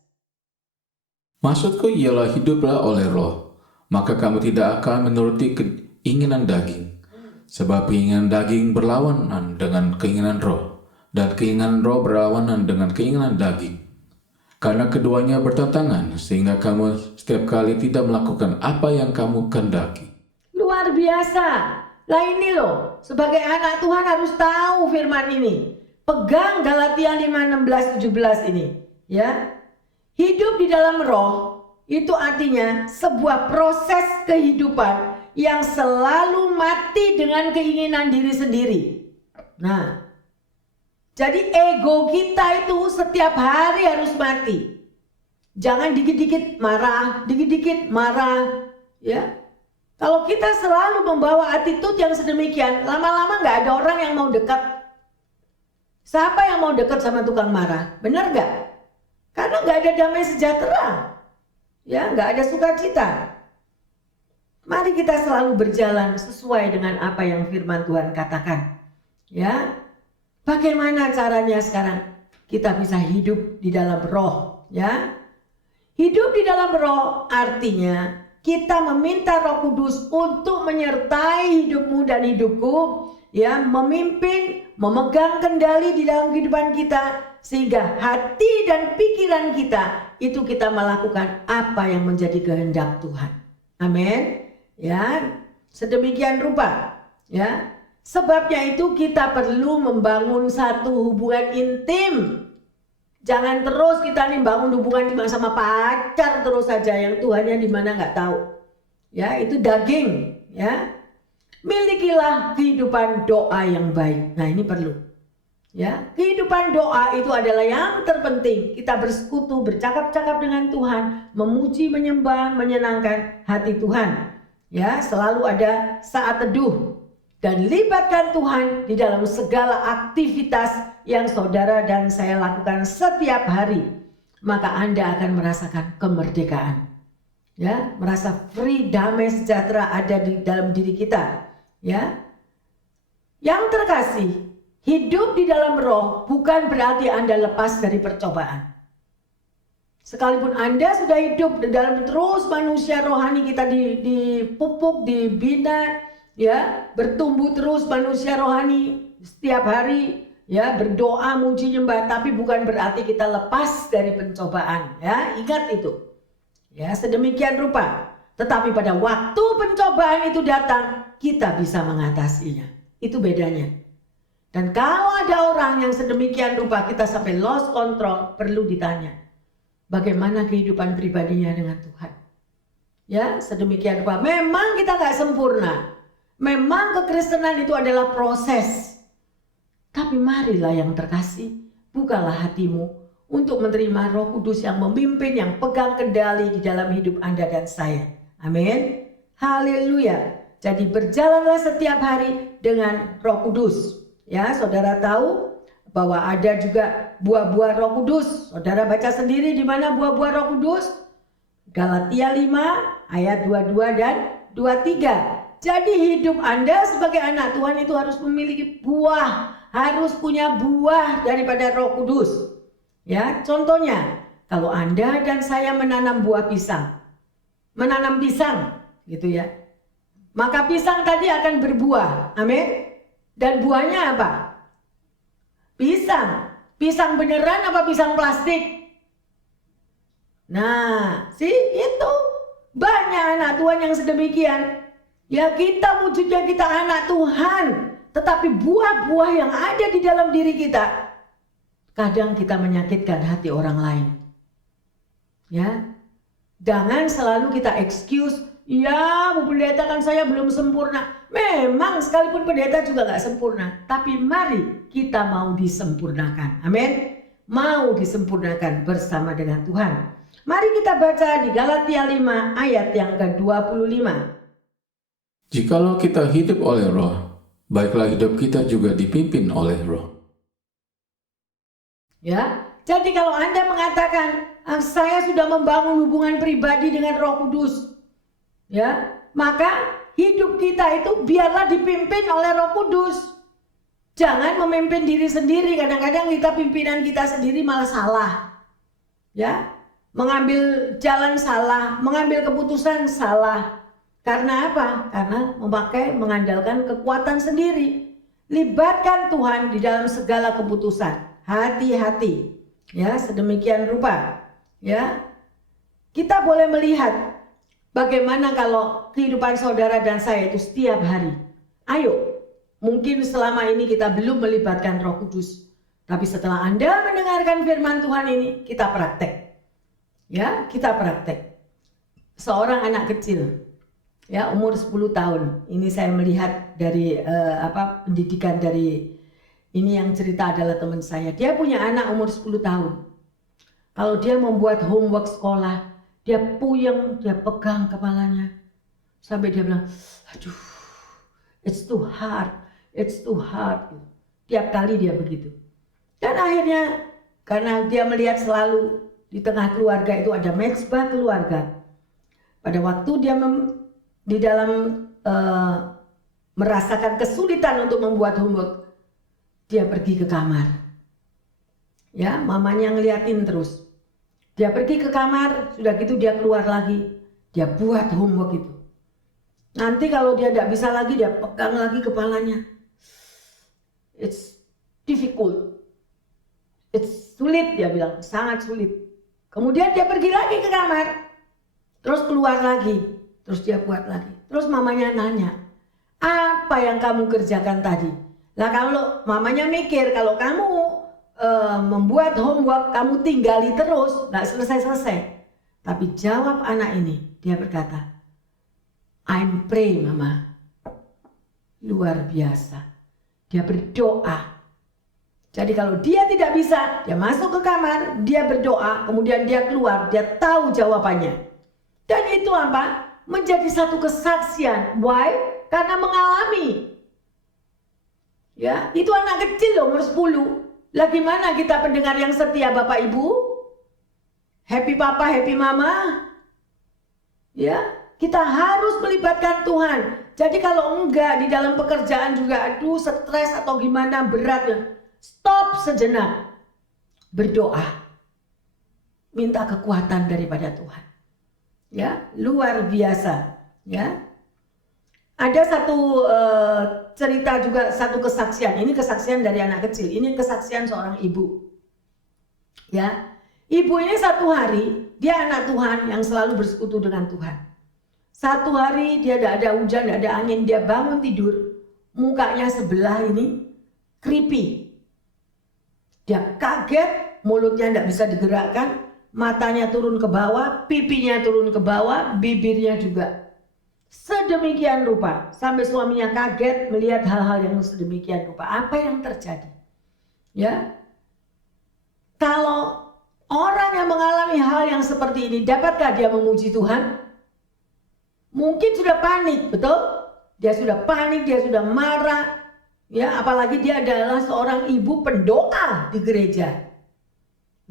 Maksudku ialah hiduplah oleh roh, maka kamu tidak akan menuruti keinginan daging. Sebab keinginan daging berlawanan dengan keinginan roh, dan keinginan roh berlawanan dengan keinginan daging. Karena keduanya bertentangan, sehingga kamu setiap kali tidak melakukan apa yang kamu kehendaki. Luar biasa. Lah ini loh, sebagai anak Tuhan harus tahu firman ini. Pegang Galatia 5, 16, 17 ini, ya. Hidup di dalam roh itu artinya sebuah proses kehidupan yang selalu mati dengan keinginan diri sendiri. Nah, jadi ego kita itu setiap hari harus mati. Jangan dikit-dikit marah, ya. Kalau kita selalu membawa attitude yang sedemikian, lama-lama nggak ada orang yang mau dekat. Siapa yang mau dekat sama tukang marah? Benar nggak? Karena nggak ada damai sejahtera, ya, nggak ada sukacita. Mari kita selalu berjalan sesuai dengan apa yang firman Tuhan katakan, ya. Bagaimana caranya sekarang kita bisa hidup di dalam roh, ya? Hidup di dalam roh artinya kita meminta Roh Kudus untuk menyertai hidupmu dan hidupku, ya, memimpin, memegang kendali di dalam kehidupan kita, sehingga hati dan pikiran kita itu kita melakukan apa yang menjadi kehendak Tuhan. Amin. Ya, sedemikian rupa, ya. Sebabnya itu kita perlu membangun satu hubungan intim. Jangan terus kita nih bangun hubungan sama pacar terus saja, yang Tuhannya di mana nggak tahu. Ya, itu daging, ya. Milikilah kehidupan doa yang baik. Nah, ini perlu. Ya, kehidupan doa itu adalah yang terpenting. Kita bersekutu, bercakap-cakap dengan Tuhan, memuji, menyembah, menyenangkan hati Tuhan. Ya, selalu ada saat teduh. Dan libatkan Tuhan di dalam segala aktivitas yang saudara dan saya lakukan setiap hari. Maka Anda akan merasakan kemerdekaan. Ya, merasa free, damai, sejahtera ada di dalam diri kita. Ya. Yang terkasih, hidup di dalam roh bukan berarti Anda lepas dari percobaan. Sekalipun Anda sudah hidup di dalam terus manusia rohani kita dipupuk, dibina, ya, bertumbuh terus manusia rohani setiap hari, ya, berdoa, muji, nyembah, tapi bukan berarti kita lepas dari pencobaan, ya, ingat itu. Ya, sedemikian rupa. Tetapi pada waktu pencobaan itu datang, kita bisa mengatasinya. Itu bedanya. Dan kalau ada orang yang sedemikian rupa kita sampai lost control, perlu ditanya, bagaimana kehidupan pribadinya dengan Tuhan? Ya, sedemikian rupa. Memang kita gak sempurna. Memang kekristenan itu adalah proses. Tapi marilah yang terkasih, bukalah hatimu untuk menerima Roh Kudus yang memimpin, yang pegang kendali di dalam hidup Anda dan saya. Amin. Haleluya. Jadi berjalanlah setiap hari dengan Roh Kudus. Ya, saudara tahu bahwa ada juga buah-buah Roh Kudus. Saudara baca sendiri di mana buah-buah Roh Kudus? Galatia 5 ayat 22 dan 23. Jadi hidup Anda sebagai anak Tuhan itu harus memiliki buah, harus punya buah daripada Roh Kudus. Ya, contohnya kalau Anda dan saya menanam buah pisang, menanam pisang, gitu ya, maka pisang tadi akan berbuah, amin. Dan buahnya apa? Pisang. Pisang beneran apa pisang plastik? Nah, itu banyak anak Tuhan yang sedemikian. Ya, kita wujudnya kita anak Tuhan, tetapi buah-buah yang ada di dalam diri kita, kadang kita menyakitkan hati orang lain. Ya, jangan selalu kita excuse, ya Bu Pendeta kan saya belum sempurna. Memang sekalipun pendeta juga gak sempurna, tapi mari kita mau disempurnakan. Amin. Mau disempurnakan bersama dengan Tuhan. Mari kita baca di Galatia 5 ayat yang ke-25. Jikalau kita hidup oleh roh, baiklah hidup kita juga dipimpin oleh roh. Ya, jadi kalau Anda mengatakan, saya sudah membangun hubungan pribadi dengan Roh Kudus, ya, maka hidup kita itu biarlah dipimpin oleh Roh Kudus. Jangan memimpin diri sendiri. Kadang-kadang pimpinan kita sendiri malah salah. Ya, mengambil jalan salah, mengambil keputusan salah. Karena apa? Karena mengandalkan kekuatan sendiri. Libatkan Tuhan di dalam segala keputusan. Hati-hati. Ya, sedemikian rupa. Ya. Kita boleh melihat bagaimana kalau kehidupan saudara dan saya itu setiap hari. Ayo, mungkin selama ini kita belum melibatkan Roh Kudus. Tapi setelah Anda mendengarkan firman Tuhan ini, kita praktek. Ya, kita praktek. Seorang anak kecil, ya, umur 10 tahun. Ini saya melihat dari pendidikan dari ini, yang cerita adalah teman saya. Dia punya anak umur 10 tahun. Kalau dia membuat homework sekolah, dia puyeng, dia pegang kepalanya. Sampai dia bilang, aduh, it's too hard, it's too hard. Tiap kali dia begitu. Dan akhirnya, karena dia melihat selalu di tengah keluarga itu ada mezbah keluarga. Pada waktu dia di dalam merasakan kesulitan untuk membuat homework, dia pergi ke kamar. Ya, mamanya ngeliatin terus. Dia pergi ke kamar, sudah gitu dia keluar lagi. Dia buat homework itu. Nanti kalau dia tidak bisa lagi, dia pegang lagi kepalanya. It's difficult. It's sulit, dia bilang, sangat sulit. Kemudian dia pergi lagi ke kamar. Terus keluar lagi. Terus dia buat lagi. Terus mamanya nanya, apa yang kamu kerjakan tadi? Lah kalau mamanya mikir, kalau kamu membuat homework, kamu tinggali terus, gak selesai-selesai. Tapi jawab anak ini, dia berkata, I'm pray mama. Luar biasa. Dia berdoa. Jadi kalau dia tidak bisa, dia masuk ke kamar, dia berdoa, kemudian dia keluar, dia tahu jawabannya. Dan itu apa? Menjadi satu kesaksian. Why? Karena mengalami. Ya, itu anak kecil loh, umur 10. Lah gimana kita pendengar yang setia Bapak Ibu? Happy Papa, happy Mama. Ya, kita harus melibatkan Tuhan. Jadi kalau enggak di dalam pekerjaan juga aduh stres atau gimana berat, stop sejenak. Berdoa. Minta kekuatan daripada Tuhan. Ya, luar biasa, ya. Ada satu cerita juga, satu kesaksian. Ini kesaksian dari anak kecil. Ini kesaksian seorang ibu. Ya, ibu ini satu hari dia anak Tuhan yang selalu bersekutu dengan Tuhan. Satu hari dia tidak ada hujan, tidak ada angin, dia bangun tidur, mukanya sebelah ini creepy. Dia kaget, mulutnya tidak bisa digerakkan, matanya turun ke bawah, pipinya turun ke bawah, bibirnya juga. Sedemikian rupa, sampai suaminya kaget melihat hal-hal yang sedemikian rupa. Apa yang terjadi? Ya, kalau orang yang mengalami hal yang seperti ini, dapatkah dia memuji Tuhan? Mungkin sudah panik, betul? Dia sudah panik, dia sudah marah. Ya, apalagi dia adalah seorang ibu pendoa di gereja.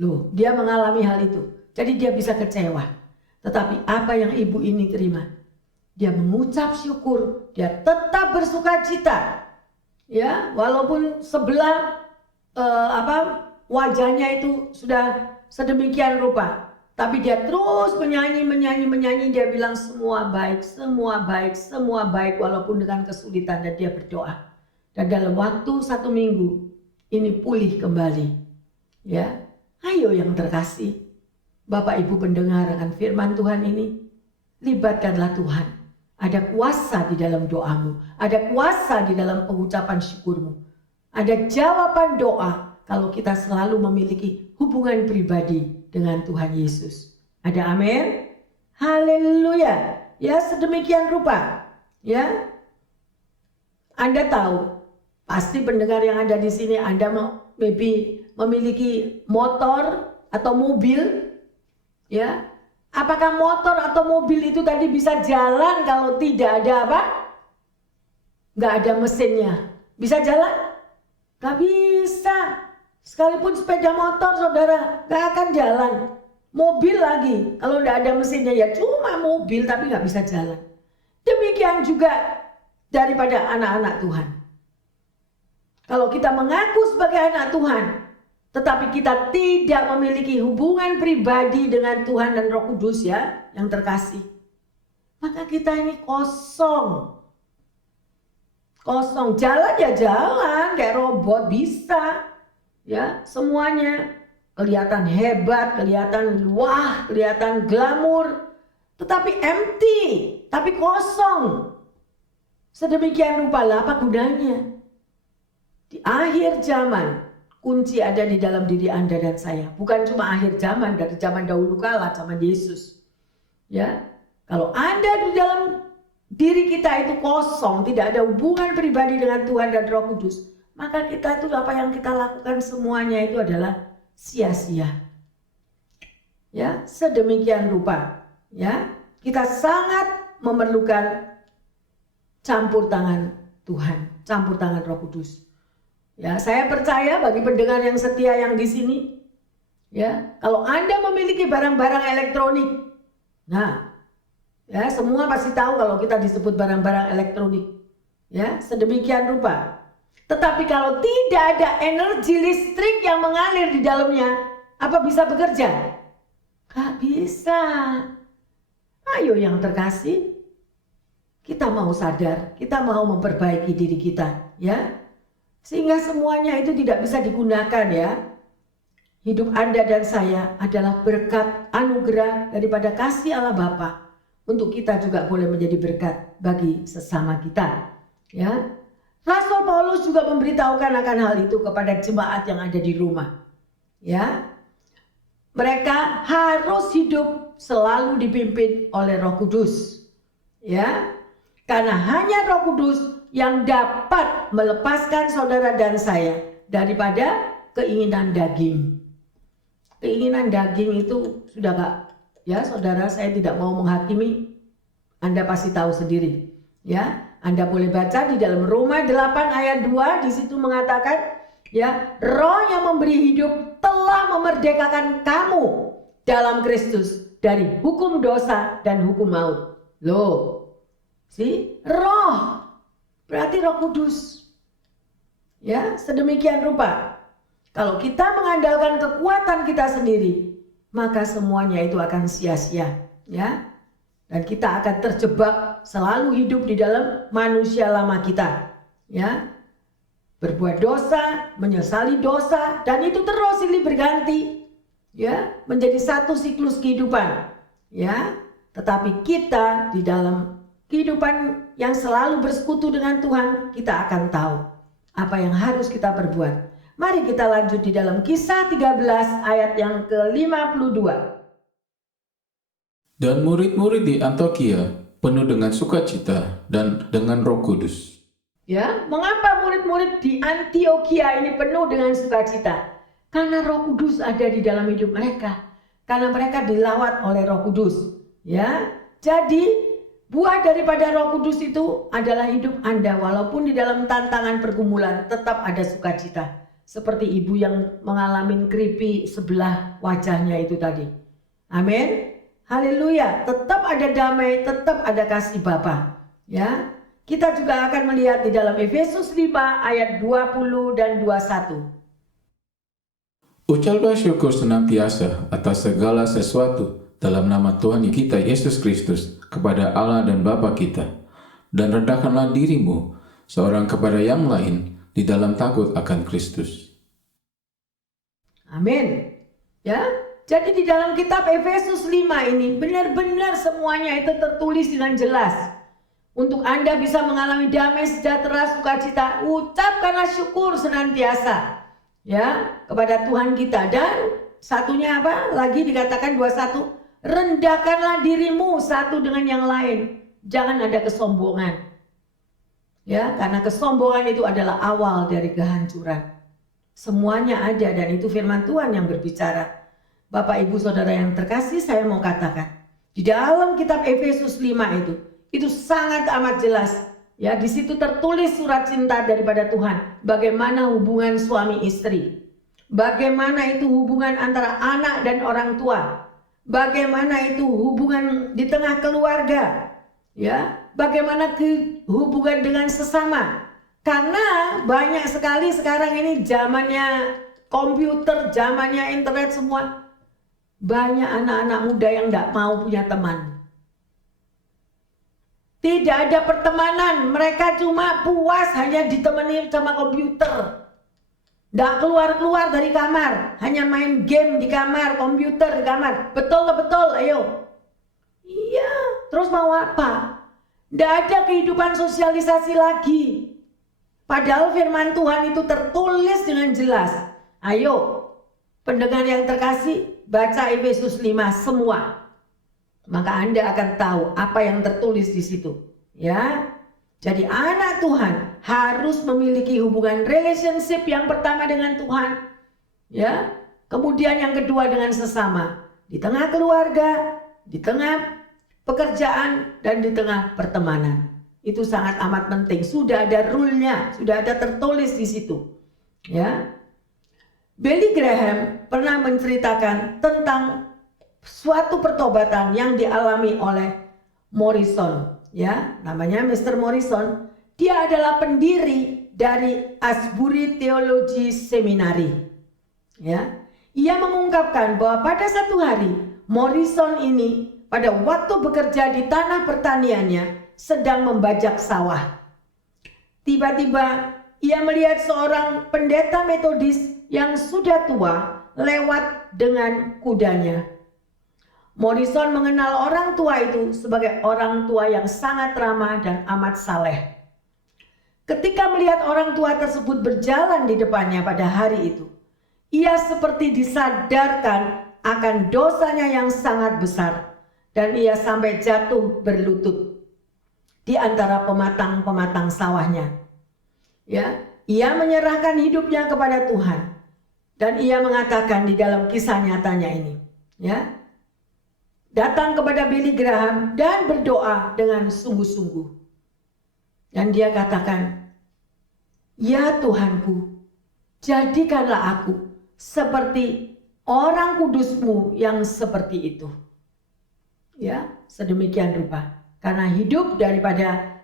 Loh, dia mengalami hal itu. Jadi dia bisa kecewa. Tetapi apa yang ibu ini terima? Dia mengucap syukur, dia tetap bersuka cita. Ya, walaupun sebelah wajahnya itu sudah sedemikian rupa, tapi dia terus menyanyi, dia bilang semua baik, semua baik, semua baik walaupun dengan kesulitan, dan dia berdoa. Dan dalam waktu 1 minggu ini pulih kembali. Ya, ayo yang terkasih, Bapak Ibu pendengar akan firman Tuhan ini, libatkanlah Tuhan. Ada kuasa di dalam doamu, ada kuasa di dalam pengucapan syukurmu, ada jawaban doa kalau kita selalu memiliki hubungan pribadi dengan Tuhan Yesus. Ada amin? Haleluya. Ya, sedemikian rupa. Ya, Anda tahu, pasti pendengar yang ada di sini, Anda maybe memiliki motor atau mobil. Ya, apakah motor atau mobil itu tadi bisa jalan kalau tidak ada apa? Gak ada mesinnya. Bisa jalan? Gak bisa. Sekalipun sepeda motor saudara gak akan jalan. Mobil lagi, kalau tidak ada mesinnya ya cuma mobil tapi gak bisa jalan. Demikian juga daripada anak-anak Tuhan. Kalau kita mengaku sebagai anak Tuhan, tetapi kita tidak memiliki hubungan pribadi dengan Tuhan dan Roh Kudus, ya, yang terkasih, maka kita ini kosong. Kosong. Jalan ya jalan, kayak robot bisa. Ya, semuanya kelihatan hebat, kelihatan wah, kelihatan glamor, tetapi empty, tapi kosong. Sedemikian rupa lah apa gunanya? Di akhir zaman, kunci ada di dalam diri Anda dan saya. Bukan cuma akhir zaman, dari zaman dahulu kala, zaman Yesus. Ya, kalau Anda di dalam diri kita itu kosong, tidak ada hubungan pribadi dengan Tuhan dan Roh Kudus, maka kita itu apa yang kita lakukan semuanya itu adalah sia-sia. Ya, sedemikian rupa. Ya, kita sangat memerlukan campur tangan Tuhan, campur tangan Roh Kudus. Ya, saya percaya bagi pendengar yang setia yang di sini, ya, kalau Anda memiliki barang-barang elektronik, nah, ya, semua pasti tahu kalau kita disebut barang-barang elektronik, ya, sedemikian rupa. Tetapi kalau tidak ada energi listrik yang mengalir di dalamnya, apa bisa bekerja? Gak bisa. Ayo yang terkasih, kita mau sadar, kita mau memperbaiki diri kita, ya. Sehingga semuanya itu tidak bisa digunakan, ya. Hidup Anda dan saya adalah berkat anugerah daripada kasih Allah Bapa. Untuk kita juga boleh menjadi berkat bagi sesama kita, ya. Rasul Paulus juga memberitahukan akan hal itu kepada jemaat yang ada di rumah, ya. Mereka harus hidup selalu dipimpin oleh Roh Kudus, ya. Karena hanya Roh Kudus yang dapat melepaskan saudara dan saya daripada keinginan daging. Keinginan daging itu sudah gak, ya saudara, saya tidak mau menghakimi, Anda pasti tahu sendiri, ya. Anda boleh baca di dalam Roma 8 ayat 2, di situ mengatakan, ya, Roh yang memberi hidup telah memerdekakan kamu dalam Kristus dari hukum dosa dan hukum maut. Loh, Roh berarti Roh Kudus. Ya, sedemikian rupa. Kalau kita mengandalkan kekuatan kita sendiri, maka semuanya itu akan sia-sia, ya. Dan kita akan terjebak selalu hidup di dalam manusia lama kita, ya. Berbuat dosa, menyesali dosa, dan itu terus silih berganti, ya, menjadi satu siklus kehidupan, ya. Tetapi kita di dalam kehidupan yang selalu bersekutu dengan Tuhan, kita akan tahu apa yang harus kita perbuat. Mari kita lanjut di dalam Kisah 13 ayat yang ke-52. Dan murid-murid di Antiokhia penuh dengan sukacita dan dengan Roh Kudus. Ya, mengapa murid-murid di Antiokhia ini penuh dengan sukacita? Karena Roh Kudus ada di dalam hidup mereka. Karena mereka dilawat oleh Roh Kudus. Ya, jadi buah daripada Roh Kudus itu adalah hidup Anda, walaupun di dalam tantangan pergumulan tetap ada sukacita. Seperti ibu yang mengalami keripik sebelah wajahnya itu tadi. Amin. Haleluya. Tetap ada damai, tetap ada kasih Bapa. Ya. Kita juga akan melihat di dalam Efesus 5 ayat 20 dan 21. Ucaplah syukur senantiasa atas segala sesuatu dalam nama Tuhan kita Yesus Kristus kepada Allah dan Bapa kita. Dan rendahkanlah dirimu seorang kepada yang lain di dalam takut akan Kristus. Amin. Ya, jadi di dalam kitab Efesus 5 ini benar-benar semuanya itu tertulis dengan jelas. Untuk Anda bisa mengalami damai, sejahtera, sukacita, ucapkanlah syukur senantiasa, ya, kepada Tuhan kita. Dan satunya apa? Lagi dikatakan 21, rendahkanlah dirimu satu dengan yang lain. Jangan ada kesombongan. Ya, karena kesombongan itu adalah awal dari kehancuran. Semuanya ada dan itu firman Tuhan yang berbicara. Bapak, Ibu, Saudara yang terkasih, saya mau katakan, di dalam kitab Efesus 5 itu sangat amat jelas. Ya, di situ tertulis surat cinta daripada Tuhan. Bagaimana hubungan suami istri. Bagaimana itu hubungan antara anak dan orang tua. Bagaimana itu hubungan di tengah keluarga. Ya, bagaimana hubungan dengan sesama. Karena banyak sekali sekarang ini zamannya komputer, zamannya internet semua. Banyak anak-anak muda yang tidak mau punya teman. Tidak ada pertemanan, mereka cuma puas hanya ditemani sama komputer. Tidak keluar-keluar dari kamar, hanya main game di kamar, komputer di kamar. Betul, ayo. Iya, terus mau apa? Tidak ada kehidupan sosialisasi lagi. Padahal firman Tuhan itu tertulis dengan jelas. Ayo, pendengar yang terkasih, baca Efesus 5 semua. Maka Anda akan tahu apa yang tertulis di situ. Ya. Jadi anak Tuhan harus memiliki hubungan relationship yang pertama dengan Tuhan. Ya. Kemudian yang kedua dengan sesama. Di tengah keluarga, di tengah pekerjaan, dan di tengah pertemanan. Itu sangat amat penting. Sudah ada rule-nya, sudah ada tertulis di situ. Ya. Billy Graham pernah menceritakan tentang suatu pertobatan yang dialami oleh Morrison, ya, namanya Mr. Morrison. Dia adalah pendiri dari Asbury Theology Seminary. Ya. Ia mengungkapkan bahwa pada satu hari Morrison ini pada waktu bekerja di tanah pertaniannya sedang membajak sawah. Tiba-tiba ia melihat seorang pendeta Metodis yang sudah tua lewat dengan kudanya. Morrison mengenal orang tua itu sebagai orang tua yang sangat ramah dan amat saleh. Ketika melihat orang tua tersebut berjalan di depannya pada hari itu, ia seperti disadarkan akan dosanya yang sangat besar dan ia sampai jatuh berlutut di antara pematang-pematang sawahnya. Ya, ia menyerahkan hidupnya kepada Tuhan dan ia mengatakan di dalam kisah nyatanya ini, ya, datang kepada Billy Graham dan berdoa dengan sungguh-sungguh. Dan dia katakan, "Ya Tuhanku, jadikanlah aku seperti orang kudus-Mu yang seperti itu." Ya, sedemikian rupa. Karena hidup daripada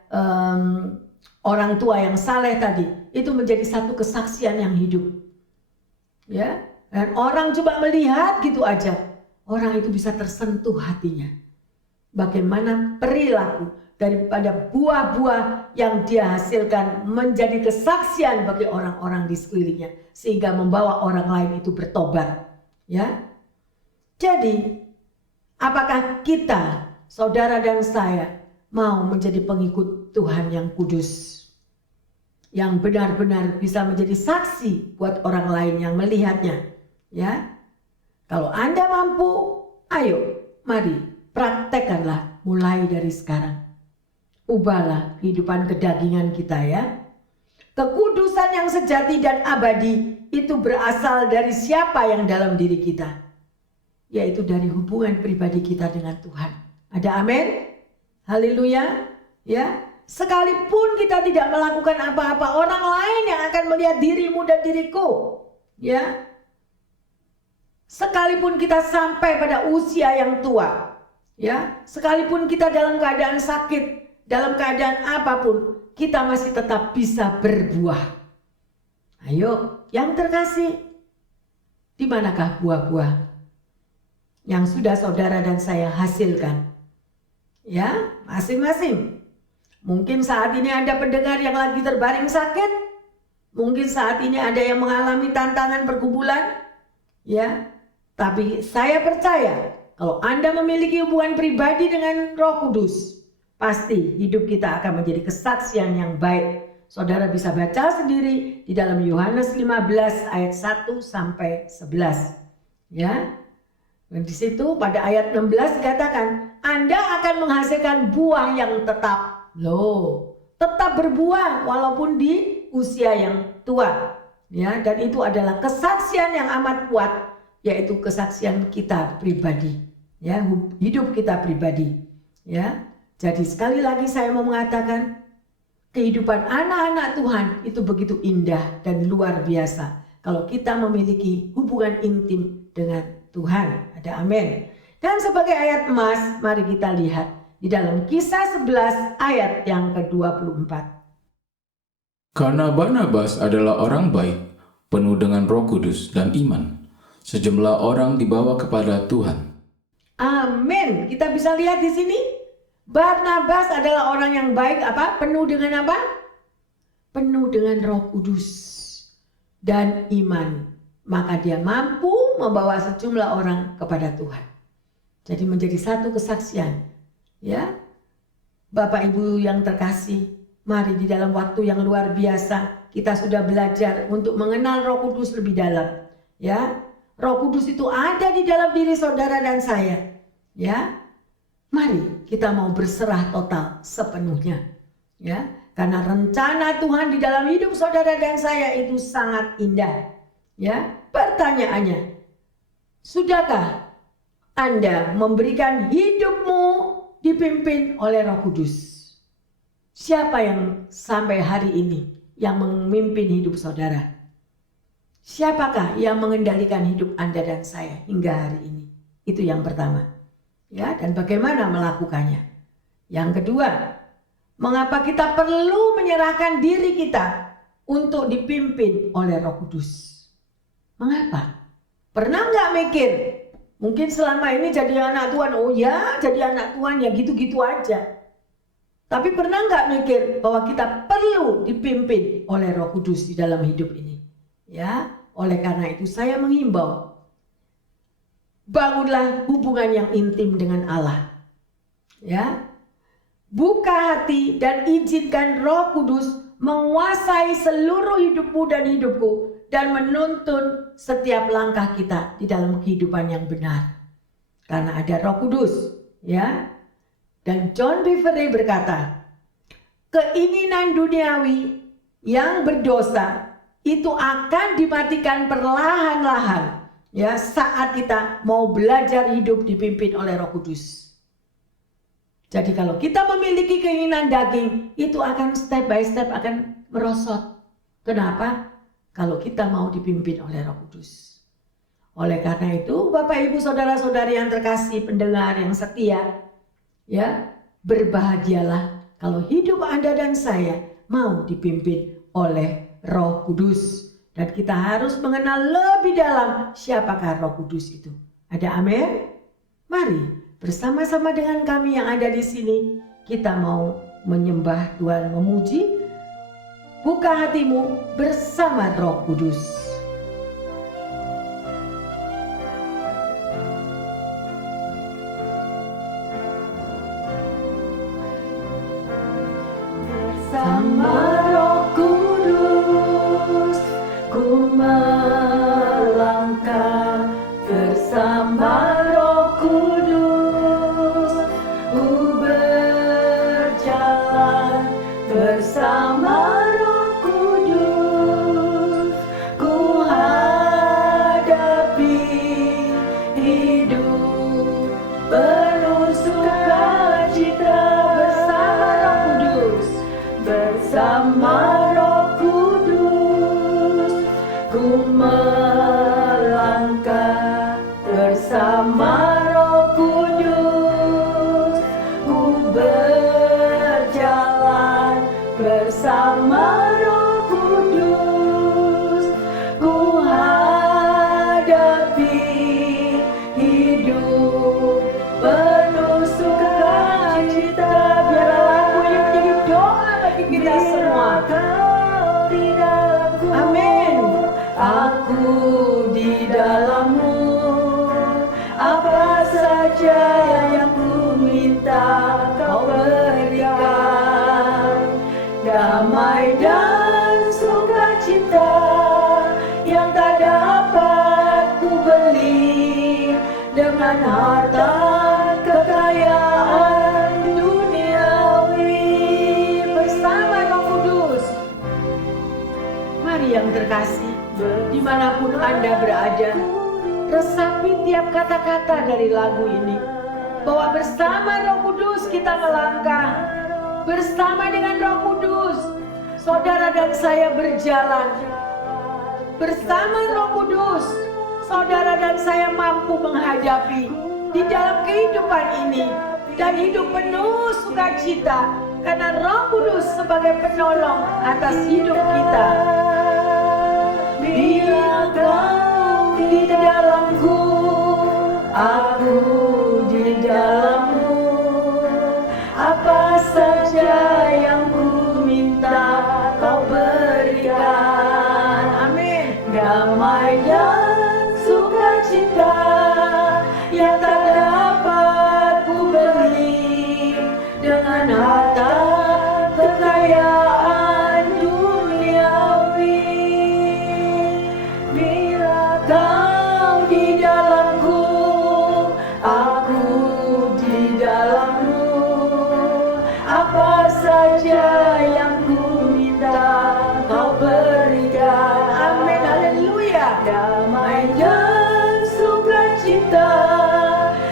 orang tua yang saleh tadi itu menjadi satu kesaksian yang hidup. Ya, dan orang coba melihat gitu aja, orang itu bisa tersentuh hatinya. Bagaimana perilaku daripada buah-buah yang dia hasilkan menjadi kesaksian bagi orang-orang di sekelilingnya, sehingga membawa orang lain itu bertobat. Ya, jadi apakah kita, saudara dan saya, mau menjadi pengikut Tuhan yang kudus, yang benar-benar bisa menjadi saksi buat orang lain yang melihatnya? Ya, kalau Anda mampu, ayo, mari praktekkanlah mulai dari sekarang. Ubahlah kehidupan kedagingan kita ya. Kekudusan yang sejati dan abadi itu berasal dari siapa yang dalam diri kita? Yaitu dari hubungan pribadi kita dengan Tuhan. Ada amin? Haleluya. Ya, sekalipun kita tidak melakukan apa-apa, orang lain yang akan melihat dirimu dan diriku. Ya. Sekalipun kita sampai pada usia yang tua, ya, sekalipun kita dalam keadaan sakit, dalam keadaan apapun, kita masih tetap bisa berbuah. Ayo, yang terkasih, di manakah buah-buah yang sudah saudara dan saya hasilkan? Ya, masing-masing. Mungkin saat ini ada pendengar yang lagi terbaring sakit. Mungkin saat ini ada yang mengalami tantangan pergumulan. Ya, tapi saya percaya kalau Anda memiliki hubungan pribadi dengan Roh Kudus, pasti hidup kita akan menjadi kesaksian yang baik. Saudara bisa baca sendiri di dalam Yohanes 15 ayat 1 sampai 11. Ya. Dan di situ pada ayat 16 dikatakan, Anda akan menghasilkan buah yang tetap. Loh, tetap berbuah walaupun di usia yang tua. Ya, dan itu adalah kesaksian yang amat kuat, yaitu kesaksian kita pribadi. Ya, hidup kita pribadi. Ya. Jadi sekali lagi saya mau mengatakan, kehidupan anak-anak Tuhan itu begitu indah dan luar biasa kalau kita memiliki hubungan intim dengan Tuhan. Ada amin. Dan sebagai ayat emas, mari kita lihat di dalam Kisah 11 ayat yang ke-24. Karena Barnabas adalah orang baik, penuh dengan Roh Kudus dan iman, sejumlah orang dibawa kepada Tuhan. Amin. Kita bisa lihat di sini, Barnabas adalah orang yang baik, apa? Penuh dengan apa? Penuh dengan Roh Kudus dan iman. Maka dia mampu membawa sejumlah orang kepada Tuhan. Jadi menjadi satu kesaksian. Ya, Bapak Ibu yang terkasih, mari di dalam waktu yang luar biasa kita sudah belajar untuk mengenal Roh Kudus lebih dalam. Ya, Roh Kudus itu ada di dalam diri saudara dan saya. Ya, mari kita mau berserah total sepenuhnya. Ya, karena rencana Tuhan di dalam hidup saudara dan saya itu sangat indah. Ya, pertanyaannya, sudahkah Anda memberikan hidupmu dipimpin oleh Roh Kudus? Siapa yang sampai hari ini yang memimpin hidup saudara? Siapakah yang mengendalikan hidup Anda dan saya hingga hari ini? Itu yang pertama. Ya, dan bagaimana melakukannya? Yang kedua, mengapa kita perlu menyerahkan diri kita untuk dipimpin oleh Roh Kudus? Mengapa? Pernah nggak mikir? Mungkin selama ini jadi anak Tuhan, oh ya jadi anak Tuhan ya gitu-gitu aja. Tapi pernah nggak mikir bahwa kita perlu dipimpin oleh Roh Kudus di dalam hidup ini? Ya, oleh karena itu saya menghimbau, bangunlah hubungan yang intim dengan Allah. Ya, buka hati dan izinkan Roh Kudus menguasai seluruh hidupmu dan hidupku, dan menuntun setiap langkah kita di dalam kehidupan yang benar. Karena ada Roh Kudus, ya. Dan John Bevere berkata, keinginan duniawi yang berdosa itu akan dimatikan perlahan-lahan, ya, saat kita mau belajar hidup dipimpin oleh Roh Kudus. Jadi kalau kita memiliki keinginan daging, itu akan step by step akan merosot. Kenapa? Kalau kita mau dipimpin oleh Roh Kudus. Oleh karena itu, Bapak Ibu Saudara-saudari yang terkasih, pendengar yang setia, ya, berbahagialah kalau hidup Anda dan saya mau dipimpin oleh Roh Kudus. Dan kita harus mengenal lebih dalam siapakah Roh Kudus itu. Ada amin? Mari bersama-sama dengan kami yang ada di sini, kita mau menyembah Tuhan, memuji. Buka hatimu bersama Roh Kudus. Bersama Roh Kudus, ku melangkah bersama Roh Kudus, ku berjalan bersama Roh Kudus, ku hadapi hidup penuh sukacita bersama Roh Kudus, ku melangkah bersama Roh Kudus, ku berjalan bersama Roh Kudus, ku hadapi hidup penuh sukacita. Biarlah lagu ini menjadi doa bagi kita semua. Amin. Aku di dalammu, apa saja yang ku minta kau berikan. Damai dan sukacita yang tak dapat ku beli dengan harta kekayaan duniawi. Bersama Roh Kudus. Mari yang terkasih, dimanapun Anda berada, resapi tiap kata-kata dari lagu ini, bahwa bersama Roh Kudus kita melangkah. Bersama dengan Roh Kudus, saudara dan saya berjalan. Bersama Roh Kudus, saudara dan saya mampu menghadapi di dalam kehidupan ini dan hidup penuh sukacita, karena Roh Kudus sebagai penolong atas hidup kita. Bila kau di dalamku, aku di dalammu, apa saja yang ku minta kau berikan. Amin. Damai dan sukacita yang tak dapat ku beli dengan harta kekayaan duniawi. Bila kau di dalamku, aku di dalammu, apa saja yang ku minta kau berikan. Amin, haleluya. Damai dan sukacita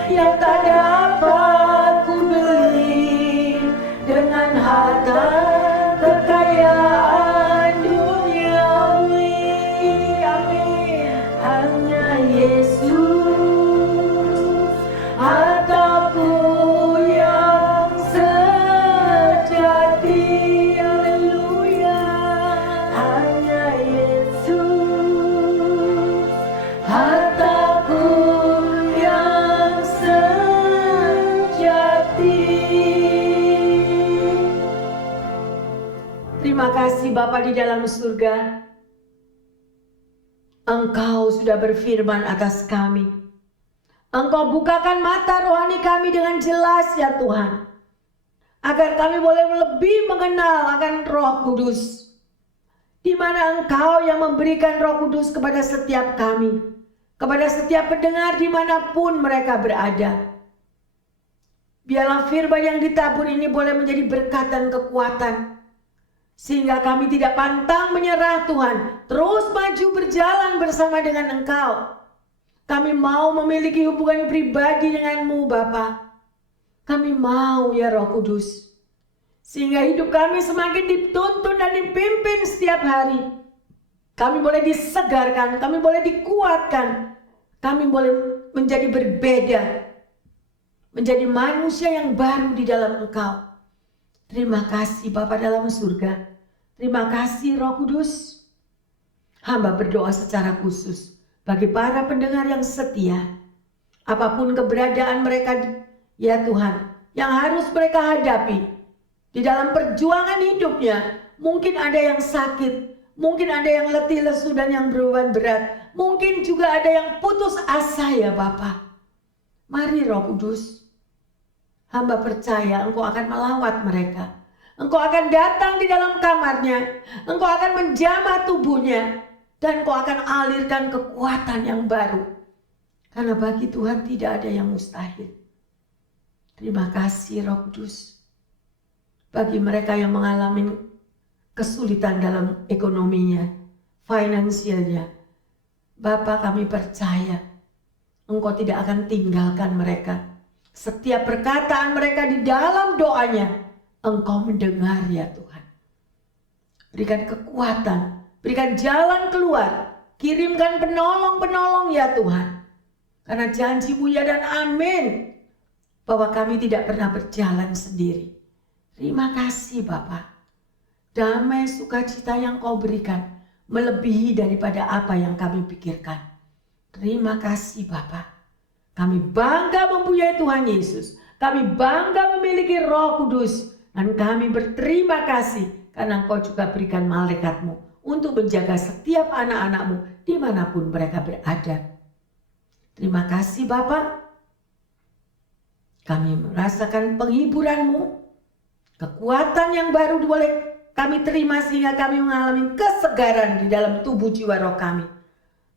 yang tak dapat ku beli dengan harta kekayaan duniawi. Amin. Hanya Yesus hartaku yang sejati. Haleluya. Hanya Yesus hartaku yang sejati. Terima kasih Bapa di dalam surga. Engkau sudah berfirman atas kami. Engkau bukakan mata rohani kami dengan jelas ya Tuhan, agar kami boleh lebih mengenal akan Roh Kudus, di mana Engkau yang memberikan Roh Kudus kepada setiap kami, kepada setiap pendengar dimanapun mereka berada. Biarlah firman yang ditabur ini boleh menjadi berkat dan kekuatan, sehingga kami tidak pantang menyerah Tuhan, terus maju berjalan bersama dengan Engkau. Kami mau memiliki hubungan pribadi dengan-Mu Bapa. Kami mau ya Roh Kudus. Sehingga hidup kami semakin dituntun dan dipimpin setiap hari. Kami boleh disegarkan, kami boleh dikuatkan. Kami boleh menjadi berbeda. Menjadi manusia yang baru di dalam Engkau. Terima kasih Bapa dalam surga. Terima kasih Roh Kudus. Hamba berdoa secara khusus bagi para pendengar yang setia. Apapun keberadaan mereka ya Tuhan, yang harus mereka hadapi di dalam perjuangan hidupnya. Mungkin ada yang sakit, mungkin ada yang letih lesu dan yang beban berat. Mungkin juga ada yang putus asa ya Bapa. Mari Roh Kudus, hamba percaya Engkau akan melawat mereka. Engkau akan datang di dalam kamarnya. Engkau akan menjamah tubuhnya. Dan Engkau akan alirkan kekuatan yang baru. Karena bagi Tuhan tidak ada yang mustahil. Terima kasih Roh Kudus. Bagi mereka yang mengalami kesulitan dalam ekonominya, finansialnya. Bapa, kami percaya Engkau tidak akan tinggalkan mereka. Setiap perkataan mereka di dalam doanya, Engkau mendengar ya Tuhan. Berikan kekuatan, berikan jalan keluar, kirimkan penolong-penolong ya Tuhan. Karena janji-Mu ya dan amin, bahwa kami tidak pernah berjalan sendiri. Terima kasih Bapa. Damai sukacita yang Kau berikan melebihi daripada apa yang kami pikirkan. Terima kasih Bapa. Kami bangga mempunyai Tuhan Yesus. Kami bangga memiliki Roh Kudus. Dan kami berterima kasih karena Engkau juga berikan malaikat-Mu untuk menjaga setiap anak-anak-Mu dimanapun mereka berada. Terima kasih Bapa. Kami merasakan penghiburan-Mu. Kekuatan yang baru boleh kami terima sehingga kami mengalami kesegaran di dalam tubuh jiwa roh kami.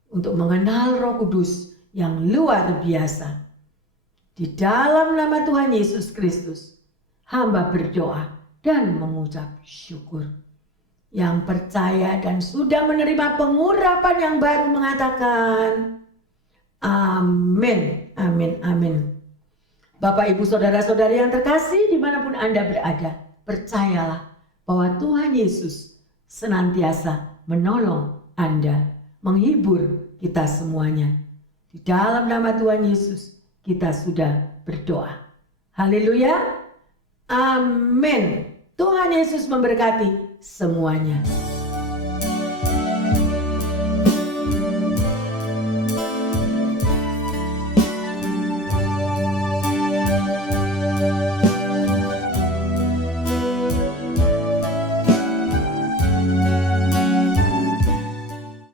Untuk mengenal Roh Kudus yang luar biasa. Di dalam nama Tuhan Yesus Kristus, hamba berdoa dan mengucap syukur. Yang percaya dan sudah menerima pengurapan yang baru mengatakan amin, amin, amin. Bapak, Ibu, Saudara-saudari yang terkasih dimanapun Anda berada, percayalah bahwa Tuhan Yesus senantiasa menolong Anda, menghibur kita semuanya. Di dalam nama Tuhan Yesus kita sudah berdoa. Haleluya. Amin. Tuhan Yesus memberkati semuanya.